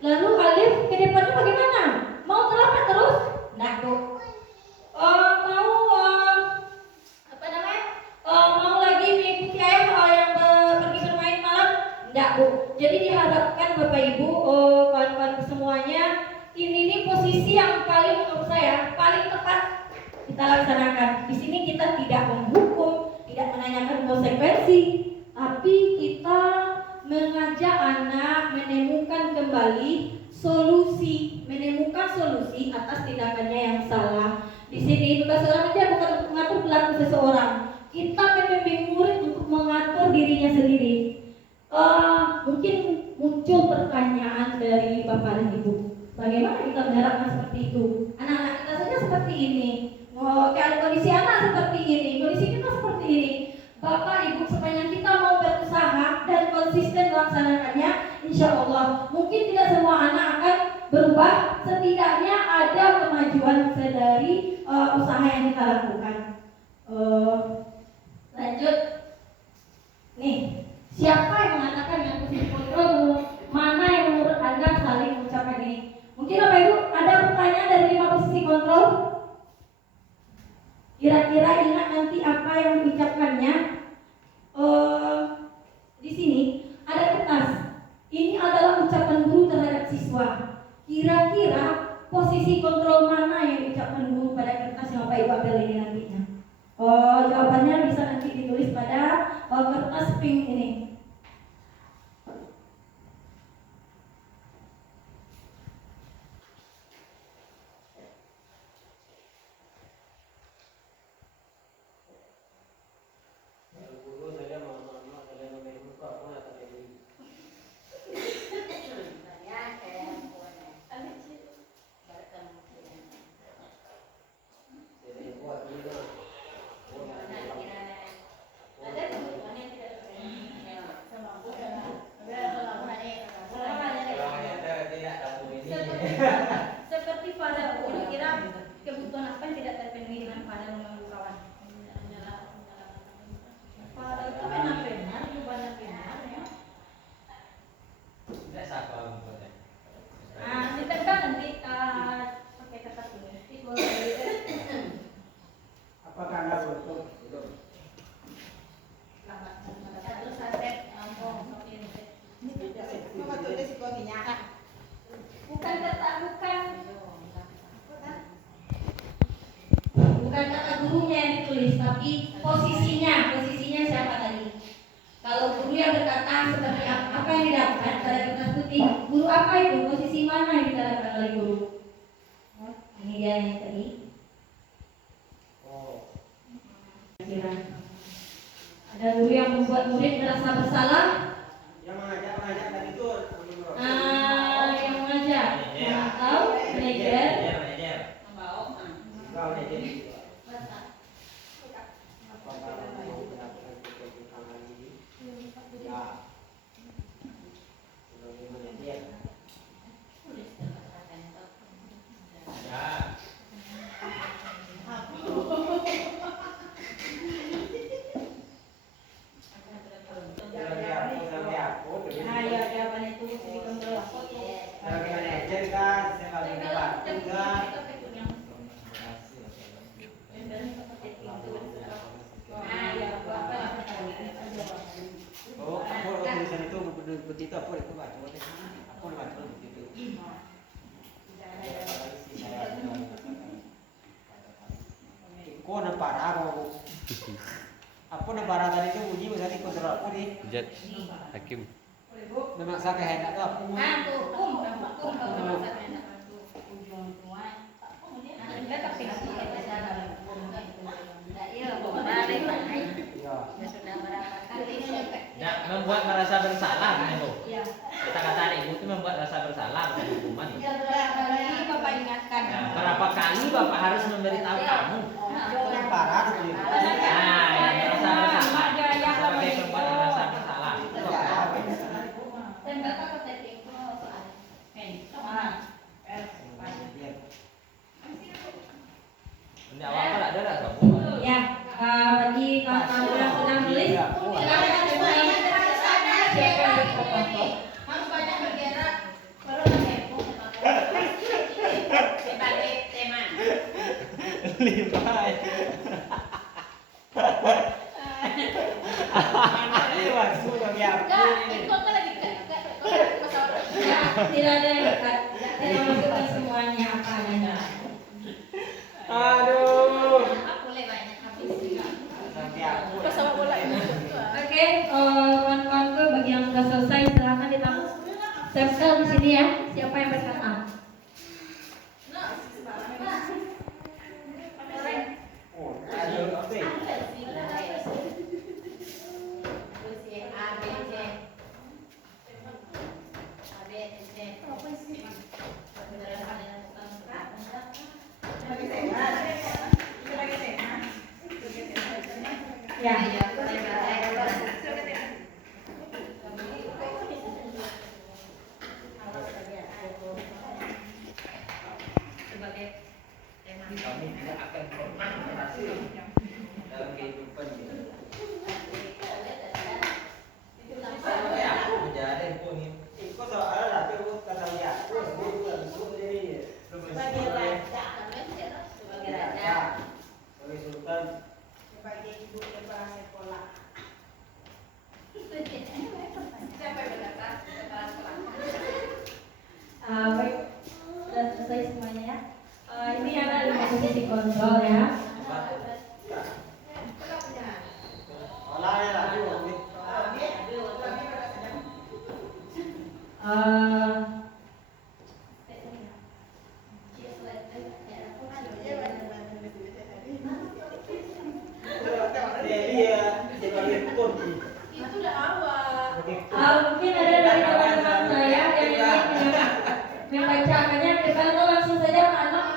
Lalu Alif ke depannya bagaimana? Mau terlambat terus? Nggak Bu. Mau lagi mengikuti ayah yang pergi bermain malam? Nggak Bu. Jadi diharapkan Bapak Ibu, kawan-kawan semuanya, ini posisi yang paling menurut saya paling tepat kita laksanakan. Di sini kita tidak menghukum, tidak menanyakan konsekuensi, tapi kita mengajak anak menemukan kembali solusi, menemukan solusi atas tindakannya yang salah. Di sini tugas seorang dia bukan untuk mengatur perilaku seseorang. Kita membimbing murid untuk mengatur dirinya sendiri. Mungkin muncul pertanyaan dari Bapak dan Ibu. Bagaimana kita menerapkan seperti itu? Anak-anak kita saja seperti ini. Kondisi anak seperti ini, kondisi kita seperti ini. Bapak Ibu sepanjang kita mau berusaha dan konsisten melaksanakannya, insya Allah mungkin tidak semua anak akan berubah. Setidaknya ada kemajuan dari usaha yang kita lakukan. posisi kontrol mana yang diucapkan guru pada kertas yang Bapak Ibu ambil ini nantinya? Oh, jawabannya bisa nanti ditulis pada kertas pink ini. Seperti pada kira-kira kebutuhan apa yang tidak terpenuhi dengan pada mengganggu kawan? Pada itu pena-pena, banyak pena ya. Ditempel nanti pakai kertas ini. Apakah Anda butuh? Bukan kata gurunya yang ditulis, tapi posisinya siapa tadi? Kalau guru yang berkata seperti apa yang didapat pada kertas putih, guru apa itu? Posisi mana yang didapatkan oleh guru? Ini dia yang tadi. Kira. Ada guru yang membuat murid merasa bersalah. Yang mengajak tadi itu Yang mengajak atau manajer. Begitu apa itu baca aku baca begitu. Kok ada parah kok. Apa ada parah tadi itu bunyi misalnya kontrol aku nih. Jat Hakim. Memaksa kehendak tuh aku. Hukum kalau memaksa kehendak ujung tua. Enggak tapi sudah berapa kali Nah, membuat merasa bersalah kan itu. ya. Kata-kata ibu itu membuat rasa bersalah bukan hukuman. Ini Bapak ingatkan. Nah, berapa kali Bapak harus memberitahu kamu? Yang parah itu. Nah, yang merasa bersalah sebagai pembuat yang merasa bersalah. Dan Bapak kata itu soal Ini awal apa ada nggak kamu? ya, bagi kawan-kawan yang sedang tulis, silakan dimulai. Siapa yang berfoto? Harus banyak bergerak. Baru heboh. Sebagai teman. Lipat. Ini waktu bagi aku ini. Ya, tidak ada yang dekat. Kita masukkan semuanya apa adanya. Aduh. Aku lewatnya habis. Sampai aku. Oke, kawan-kawanku bagi yang sudah selesai silakan ditambah stempel di sini ya. Siapa yang berkata? Oh, aduh, oke. Ya. Kami tidak akan pernah berhasil dalam kehidupan ini. Sampai aku menjadi pun ini. Kok soalnya tapi aku kata dia, aku langsung jadi Sebagai raja, sebagai raja. sebagai sultan. Sebagai ibu kepala sekolah. Siapa yang berkata kepala sekolah? Baik, sudah selesai semuanya ya. dikontrol ya. Itu udah awal. Mungkin ada dari teman-teman saya yang ingin membacakannya, kita tuh langsung saja anak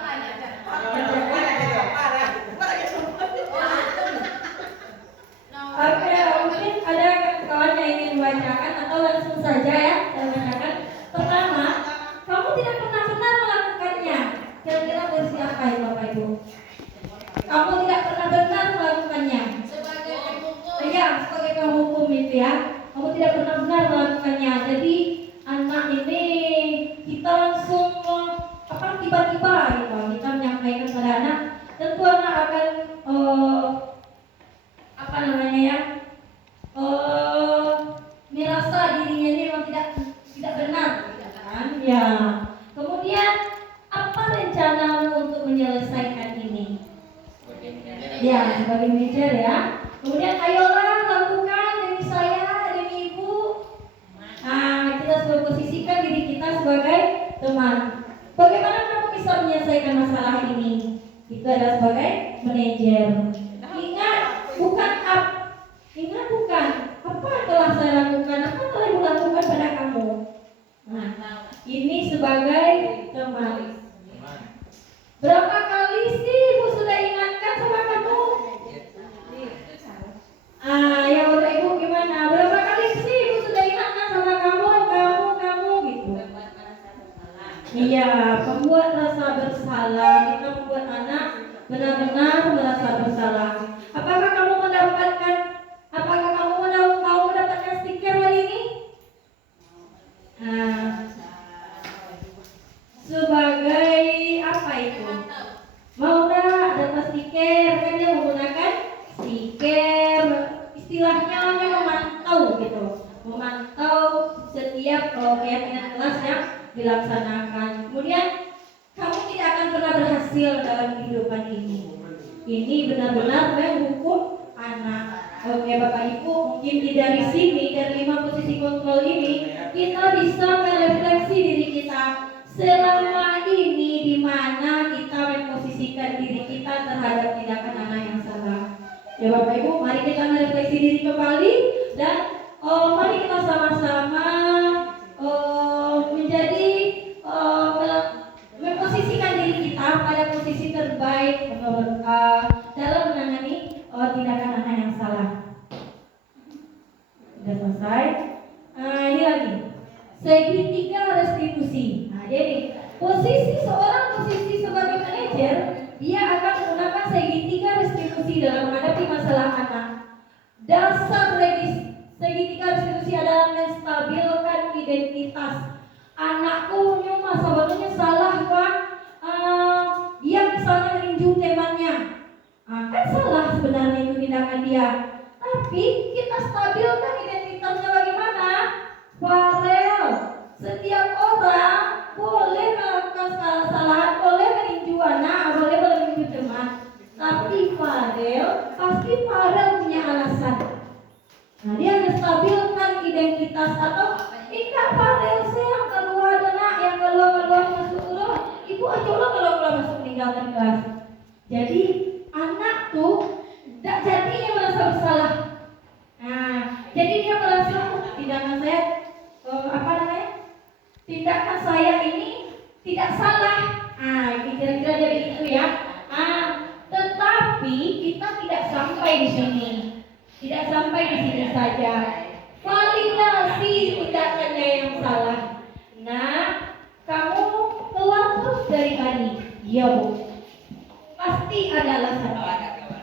Oke, mungkin ada kawan yang ingin membacakan atau langsung saja ya saya bacakan. Pertama, kamu tidak pernah benar melakukannya. Kira-kira versi apa ya Bapak Ibu? Kamu tidak pernah benar melakukannya. Iya, sebagai penghukum itu ya. Kamu tidak pernah benar melakukannya. Jadi anak ini kita langsung tiba-tiba gitu kita menyampaikan pada anak, tentu anak akan merasa dirinya ini memang tidak benar, kan? Ya. Kemudian apa rencanamu untuk menyelesaikan ini? Ya, sebagai manajer ya. Kemudian ayolah lakukan demi saya, demi ibu. Nah, kita sudah posisikan diri kita sebagai teman. Bagaimana kamu bisa menyelesaikan masalah ini? Itu adalah sebagai manajer. Ingat bukan apa yang telah saya lakukan, apa yang telah ibu lakukan pada kamu. Nah, ini sebagai teman. Berapa kali sih ibu sudah ingatkan sama kamu? Ya udah ibu gimana? Berapa kali sih ibu sudah ingatkan sama kamu gitu. Iya, membuat rasa bersalah. Kita membuat anak benar-benar merasa bersalah. Apakah kamu mau mendapatkan stiker hari ini? Sebagai apa itu? Mau nggak dapat stiker? Kan dia menggunakan stiker. Istilahnya memantau gitu. Memantau setiap keyakinan kelas yang dilaksanakan. Kemudian kamu tidak akan pernah berhasil dalam kehidupan ini. Ini benar-benar menghukum anak. Oke Bapak Ibu, mungkin dari sini, dari 5 posisi kontrol ini, kita bisa merefleksi diri kita selama ini di mana kita memposisikan diri kita terhadap tindakan anak yang salah. Ya Bapak Ibu, mari kita merefleksi diri kembali dan mari kita sama-sama menjadi memposisikan diri kita pada posisi terbaik menurut dalam menangani tindakan anak yang salah. Sudah selesai. Ini lagi segitiga restitusi. Nah, jadi posisi sebagai manajer, dia akan menggunakan segitiga restitusi dalam menghadapi masalah anak. Dasar segitiga restitusi adalah menstabilkan identitas. Anakku masa barunya salah Pak. Dia misalnya meninju temannya. Kan salah sebenarnya itu tindakan dia. Tapi kita stabilkan identitasnya bagaimana? Farel, setiap orang boleh melakukan kesalahan, boleh meninju anak, boleh meninju teman. Tapi pasti Farel punya alasan. Nah, dia menstabilkan identitas atau tidak Farel saya yang keluar anak, yang keluar masuk keluar. Ibu aja kalau masuk meninggalkan kelas. Jadi anak tuh tidak jadinya merasa bersalah. Nah, jadi dia merasa tindakan saya tindakan saya ini tidak salah. Kira-kira dia begitu ya. Tetapi kita tidak sampai di sini. Tidak sampai di sini saja. Validasi tindakannya yang salah. Nah, kamu keluar terus dari tadi. Iya Bu. Pasti ada alasan.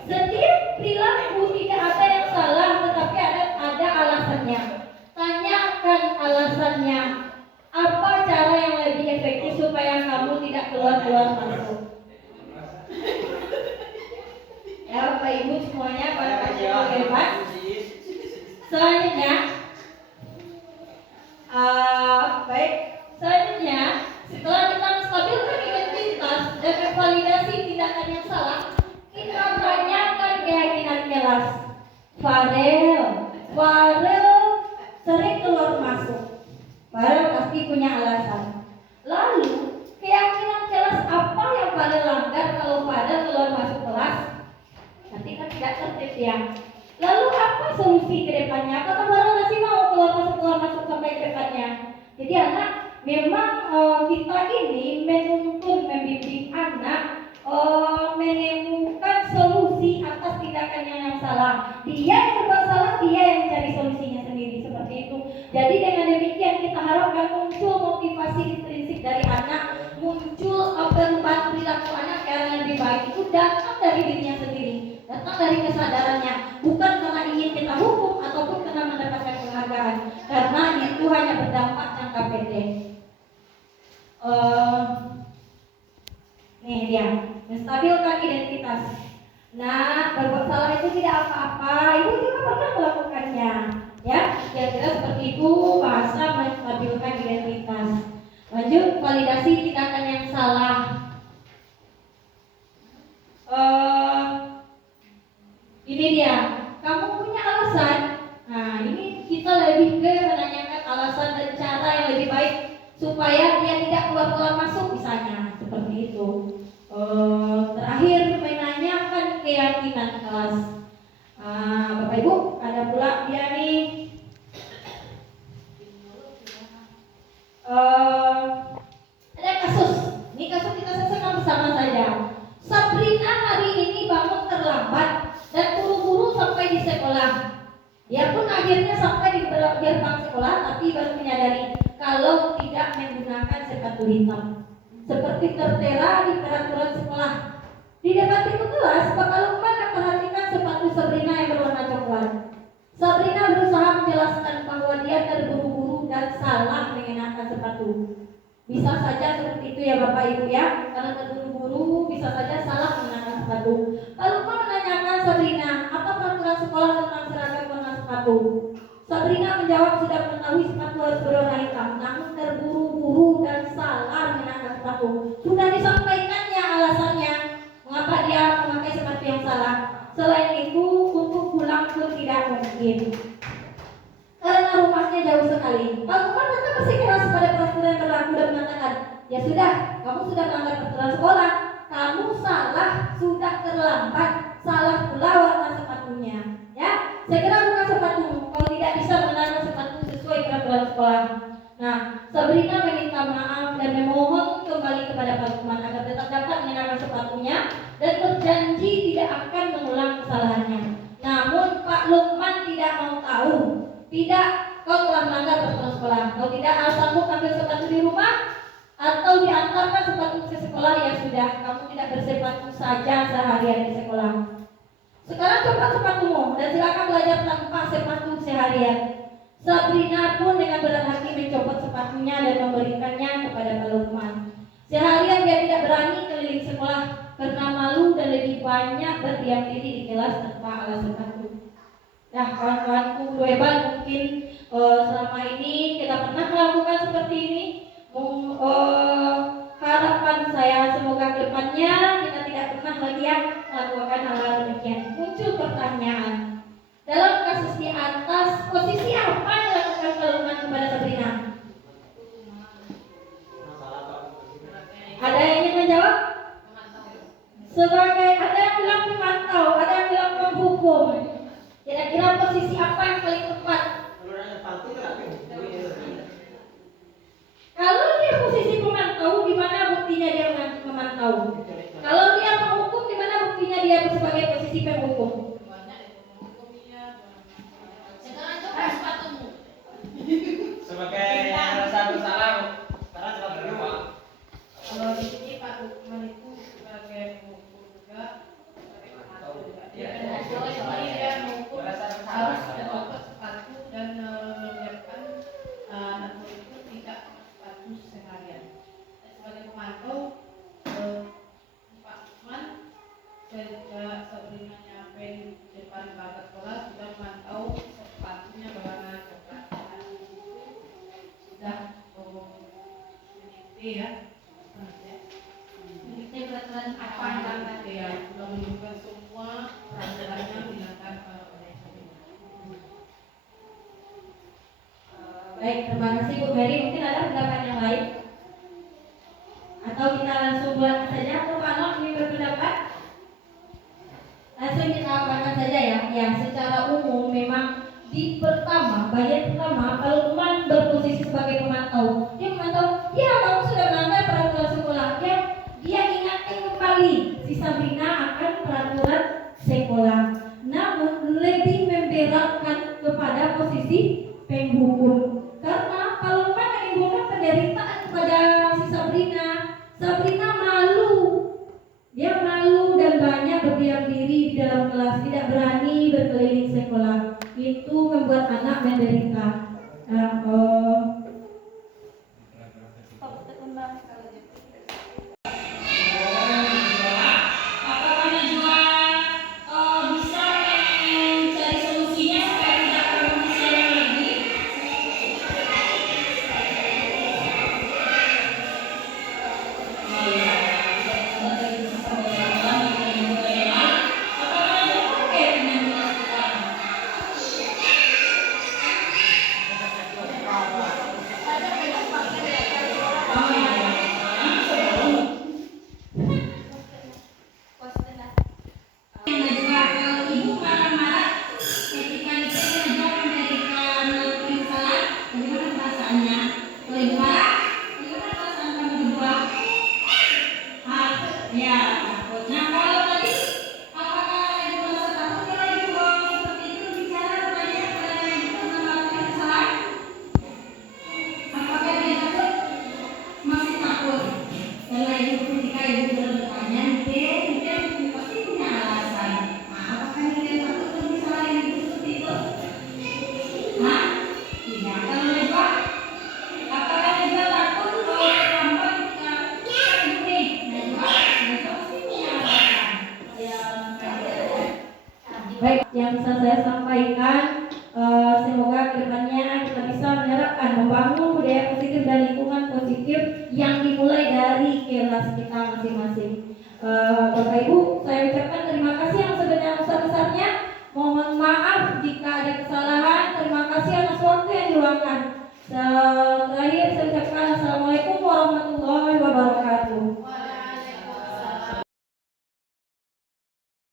Setiap perilaku tidak ada yang salah, tetapi ada alasannya. Tanyakan alasannya. Apa cara yang lebih efektif supaya kamu tidak keluar masuk? Ya Bapak Ibu semuanya, para pasien hebat. Selanjutnya, selanjutnya setelah kita menstabilkan identitas dan memvalidasi tindakan yang salah, Farel sering keluar masuk. Farel pasti punya alasan. Lalu keyakinan kelas apa yang Farel langgar kalau Farel keluar masuk kelas? Nanti kan tidak tertib ya. Lalu apa solusi ke depannya? Apakah Farel masih mau keluar masuk sampai ke depannya? Jadi anak memang kita ini menuntun membimbing anak menemukan solusi atas tindakannya yang salah. Dia yang berbuat salah, dia yang mencari solusinya sendiri seperti itu. Jadi dengan demikian kita harapkan muncul motivasi intrinsik dari anak, muncul perubahan perilaku anak yang lebih baik itu datang dari dirinya sendiri, datang dari kesadarannya, bukan karena ingin kita hukum ataupun karena mendapatkan penghargaan, karena itu hanya berdampak jangka pendek. Nih dia, menstabilkan identitas. Nah, berbuat salah itu tidak apa-apa. Ibu juga pernah melakukannya, ya. Kira-kira seperti itu bahasa menstabilkan identitas. Lanjut, validasi tindakan yang salah. Ini dia, kamu punya alasan. Nah, ini kita lebih ke menanyakan alasan dan cara yang lebih baik supaya dia tidak keluar masuk misalnya seperti itu. Terakhir menanyakan keyakinan kelas. Bapak Ibu, ada pula dia nih. Ada kasus. Ini kasus kita selesaikan bersama saja. Sabrina hari ini bangun terlambat dan buru-buru sampai di sekolah. Dia pun akhirnya sampai di gerbang sekolah, tapi baru menyadari kalau tidak menggunakan sepatu hitam, seperti tertera di peraturan sekolah. Di depan pintu kelas, Bapak Lukman memperhatikan sepatu Sabrina yang berwarna coklat. Sabrina berusaha menjelaskan bahwa dia terburu-buru dan salah mengenakan sepatu. Bisa saja seperti itu ya Bapak Ibu ya, karena terburu-buru bisa saja salah mengenakan sepatu. Lalu Lukman menanyakan Sabrina, apa peraturan sekolah tentang seragam warna sepatu? Sabrina menjawab sudah mengetahui sepatu harus berwarna hitam, namun terburu-buru dan salah mengenakan sepatu. Sudah disampaikannya alasannya mengapa dia memakai sepatu yang salah. Selain itu, untuk pulang pun tidak mungkin karena rumahnya jauh sekali. Pak Lukman tetap bersikeras pada peraturan yang berlaku dan mengatakan, ya sudah, kamu sudah melanggar peraturan sekolah, kamu salah, sudah terlambat, salah pula warna sepatunya. Ya, segera buka sepatumu. Kalau tidak bisa mengenakan sepatu sesuai peraturan sekolah. Nah, Sabrina meminta maaf dan memohon kembali kepada Pak Lukman agar tetap dapat mengenakan sepatunya dan berjanji tidak akan mengulang kesalahannya. Namun Pak Lukman tidak mau tahu. Tidak, kau telah melanggar peraturan sekolah. Kau tidak sanggup ambil sepatu di rumah atau diantarkan sepatu ke sekolah, ya sudah, kamu tidak bersepatu saja seharian di sekolah. Sekarang copot sepatumu dan silakan belajar tanpa sepatu seharian. Sabrina pun dengan berat hati mencopot sepatunya dan memberikannya kepada Pak Lukman. Seharian dia tidak berani keliling sekolah karena malu dan lebih banyak berdiam diri di kelas tanpa alas sepatu. Nah, kawan-kawanku guru hebat, mungkin selama ini kita pernah melakukan seperti ini. Harapan saya semoga kedepannya kita tidak pernah lagi melakukan hal-hal demikian. Muncul pertanyaan, dalam kasus di atas, posisi apa yang dilakukan Pak Lukman kepada Sabrina? Ada yang ingin menjawab? Sebagai, ada yang bilang pemantau, ada yang bilang penghukum. Kira-kira posisi apa yang paling tepat? Kalau dia posisi pemantau, di mana buktinya dia memantau? Kalau dia penghukum, di mana buktinya dia sebagai posisi penghukum? Sebagai rasa bersalah, karena telah berdoa. Kalau di sini Pak Lukman itu sebagai penghukum juga, sebagai pemantau juga. Dia menghukum harus mencopot sepatu dan menyiapkan anak murid itu tidak sepatu seharian. Sebagai pemantau, Pak Lukman sejak Sabrina nyampe di Baik, terima kasih Bu Mary. Mungkin ada pendapat yang lain? Atau kita langsung buat saja? Atau Pak Nok ingin berpendapat? Langsung kita apakan saja ya. Ya, secara umum memang di bagian pertama, kalau teman berposisi sebagai pemantau, dia memantau, ya kamu sudah melanggar peraturan sekolah. Dia ingatkan kembali si Sabrina akan peraturan sekolah. Namun lebih memberatkan kepada posisi penghukum. Karena kalau teman menimbulkan penderitaan kepada si Sabrina, Sabrina malu. Dia malu dan banyak berdiam diri di dalam kelas, tidak berani berkeliling sekolah. Itu membuat anak menderita. Apakah Najwa bisa mencari solusinya supaya tidak berkondisi lagi? Ibu marah-marah ketika Najwa memberikan kesalahan, bagaimana perasaannya? Kalau ibu marah, bagaimana perasaan kamu berdua? Ya, takut. Nah, kalau tadi apakah ibu merasa takut kalau ibu seperti itu bicara bertanya kepada ibu tentang melakukan kesalahan? Apakah dia takut? Masih takut. Kalau ibu ketika ibu bertanya, dia pasti punya alasan. Apakah dia takut untuk disalahin ibu seperti itu? Hah? Tidak. Kalau Najwa, apakah Najwa takut kalau terlambat ketika ibu nih? Najwa pasti punya alasan. Baik, yang bisa saya sampaikan, semoga kedepannya kita bisa menerapkan, membangun budaya positif dan lingkungan positif yang dimulai dari kelas kita masing-masing. Bapak Ibu,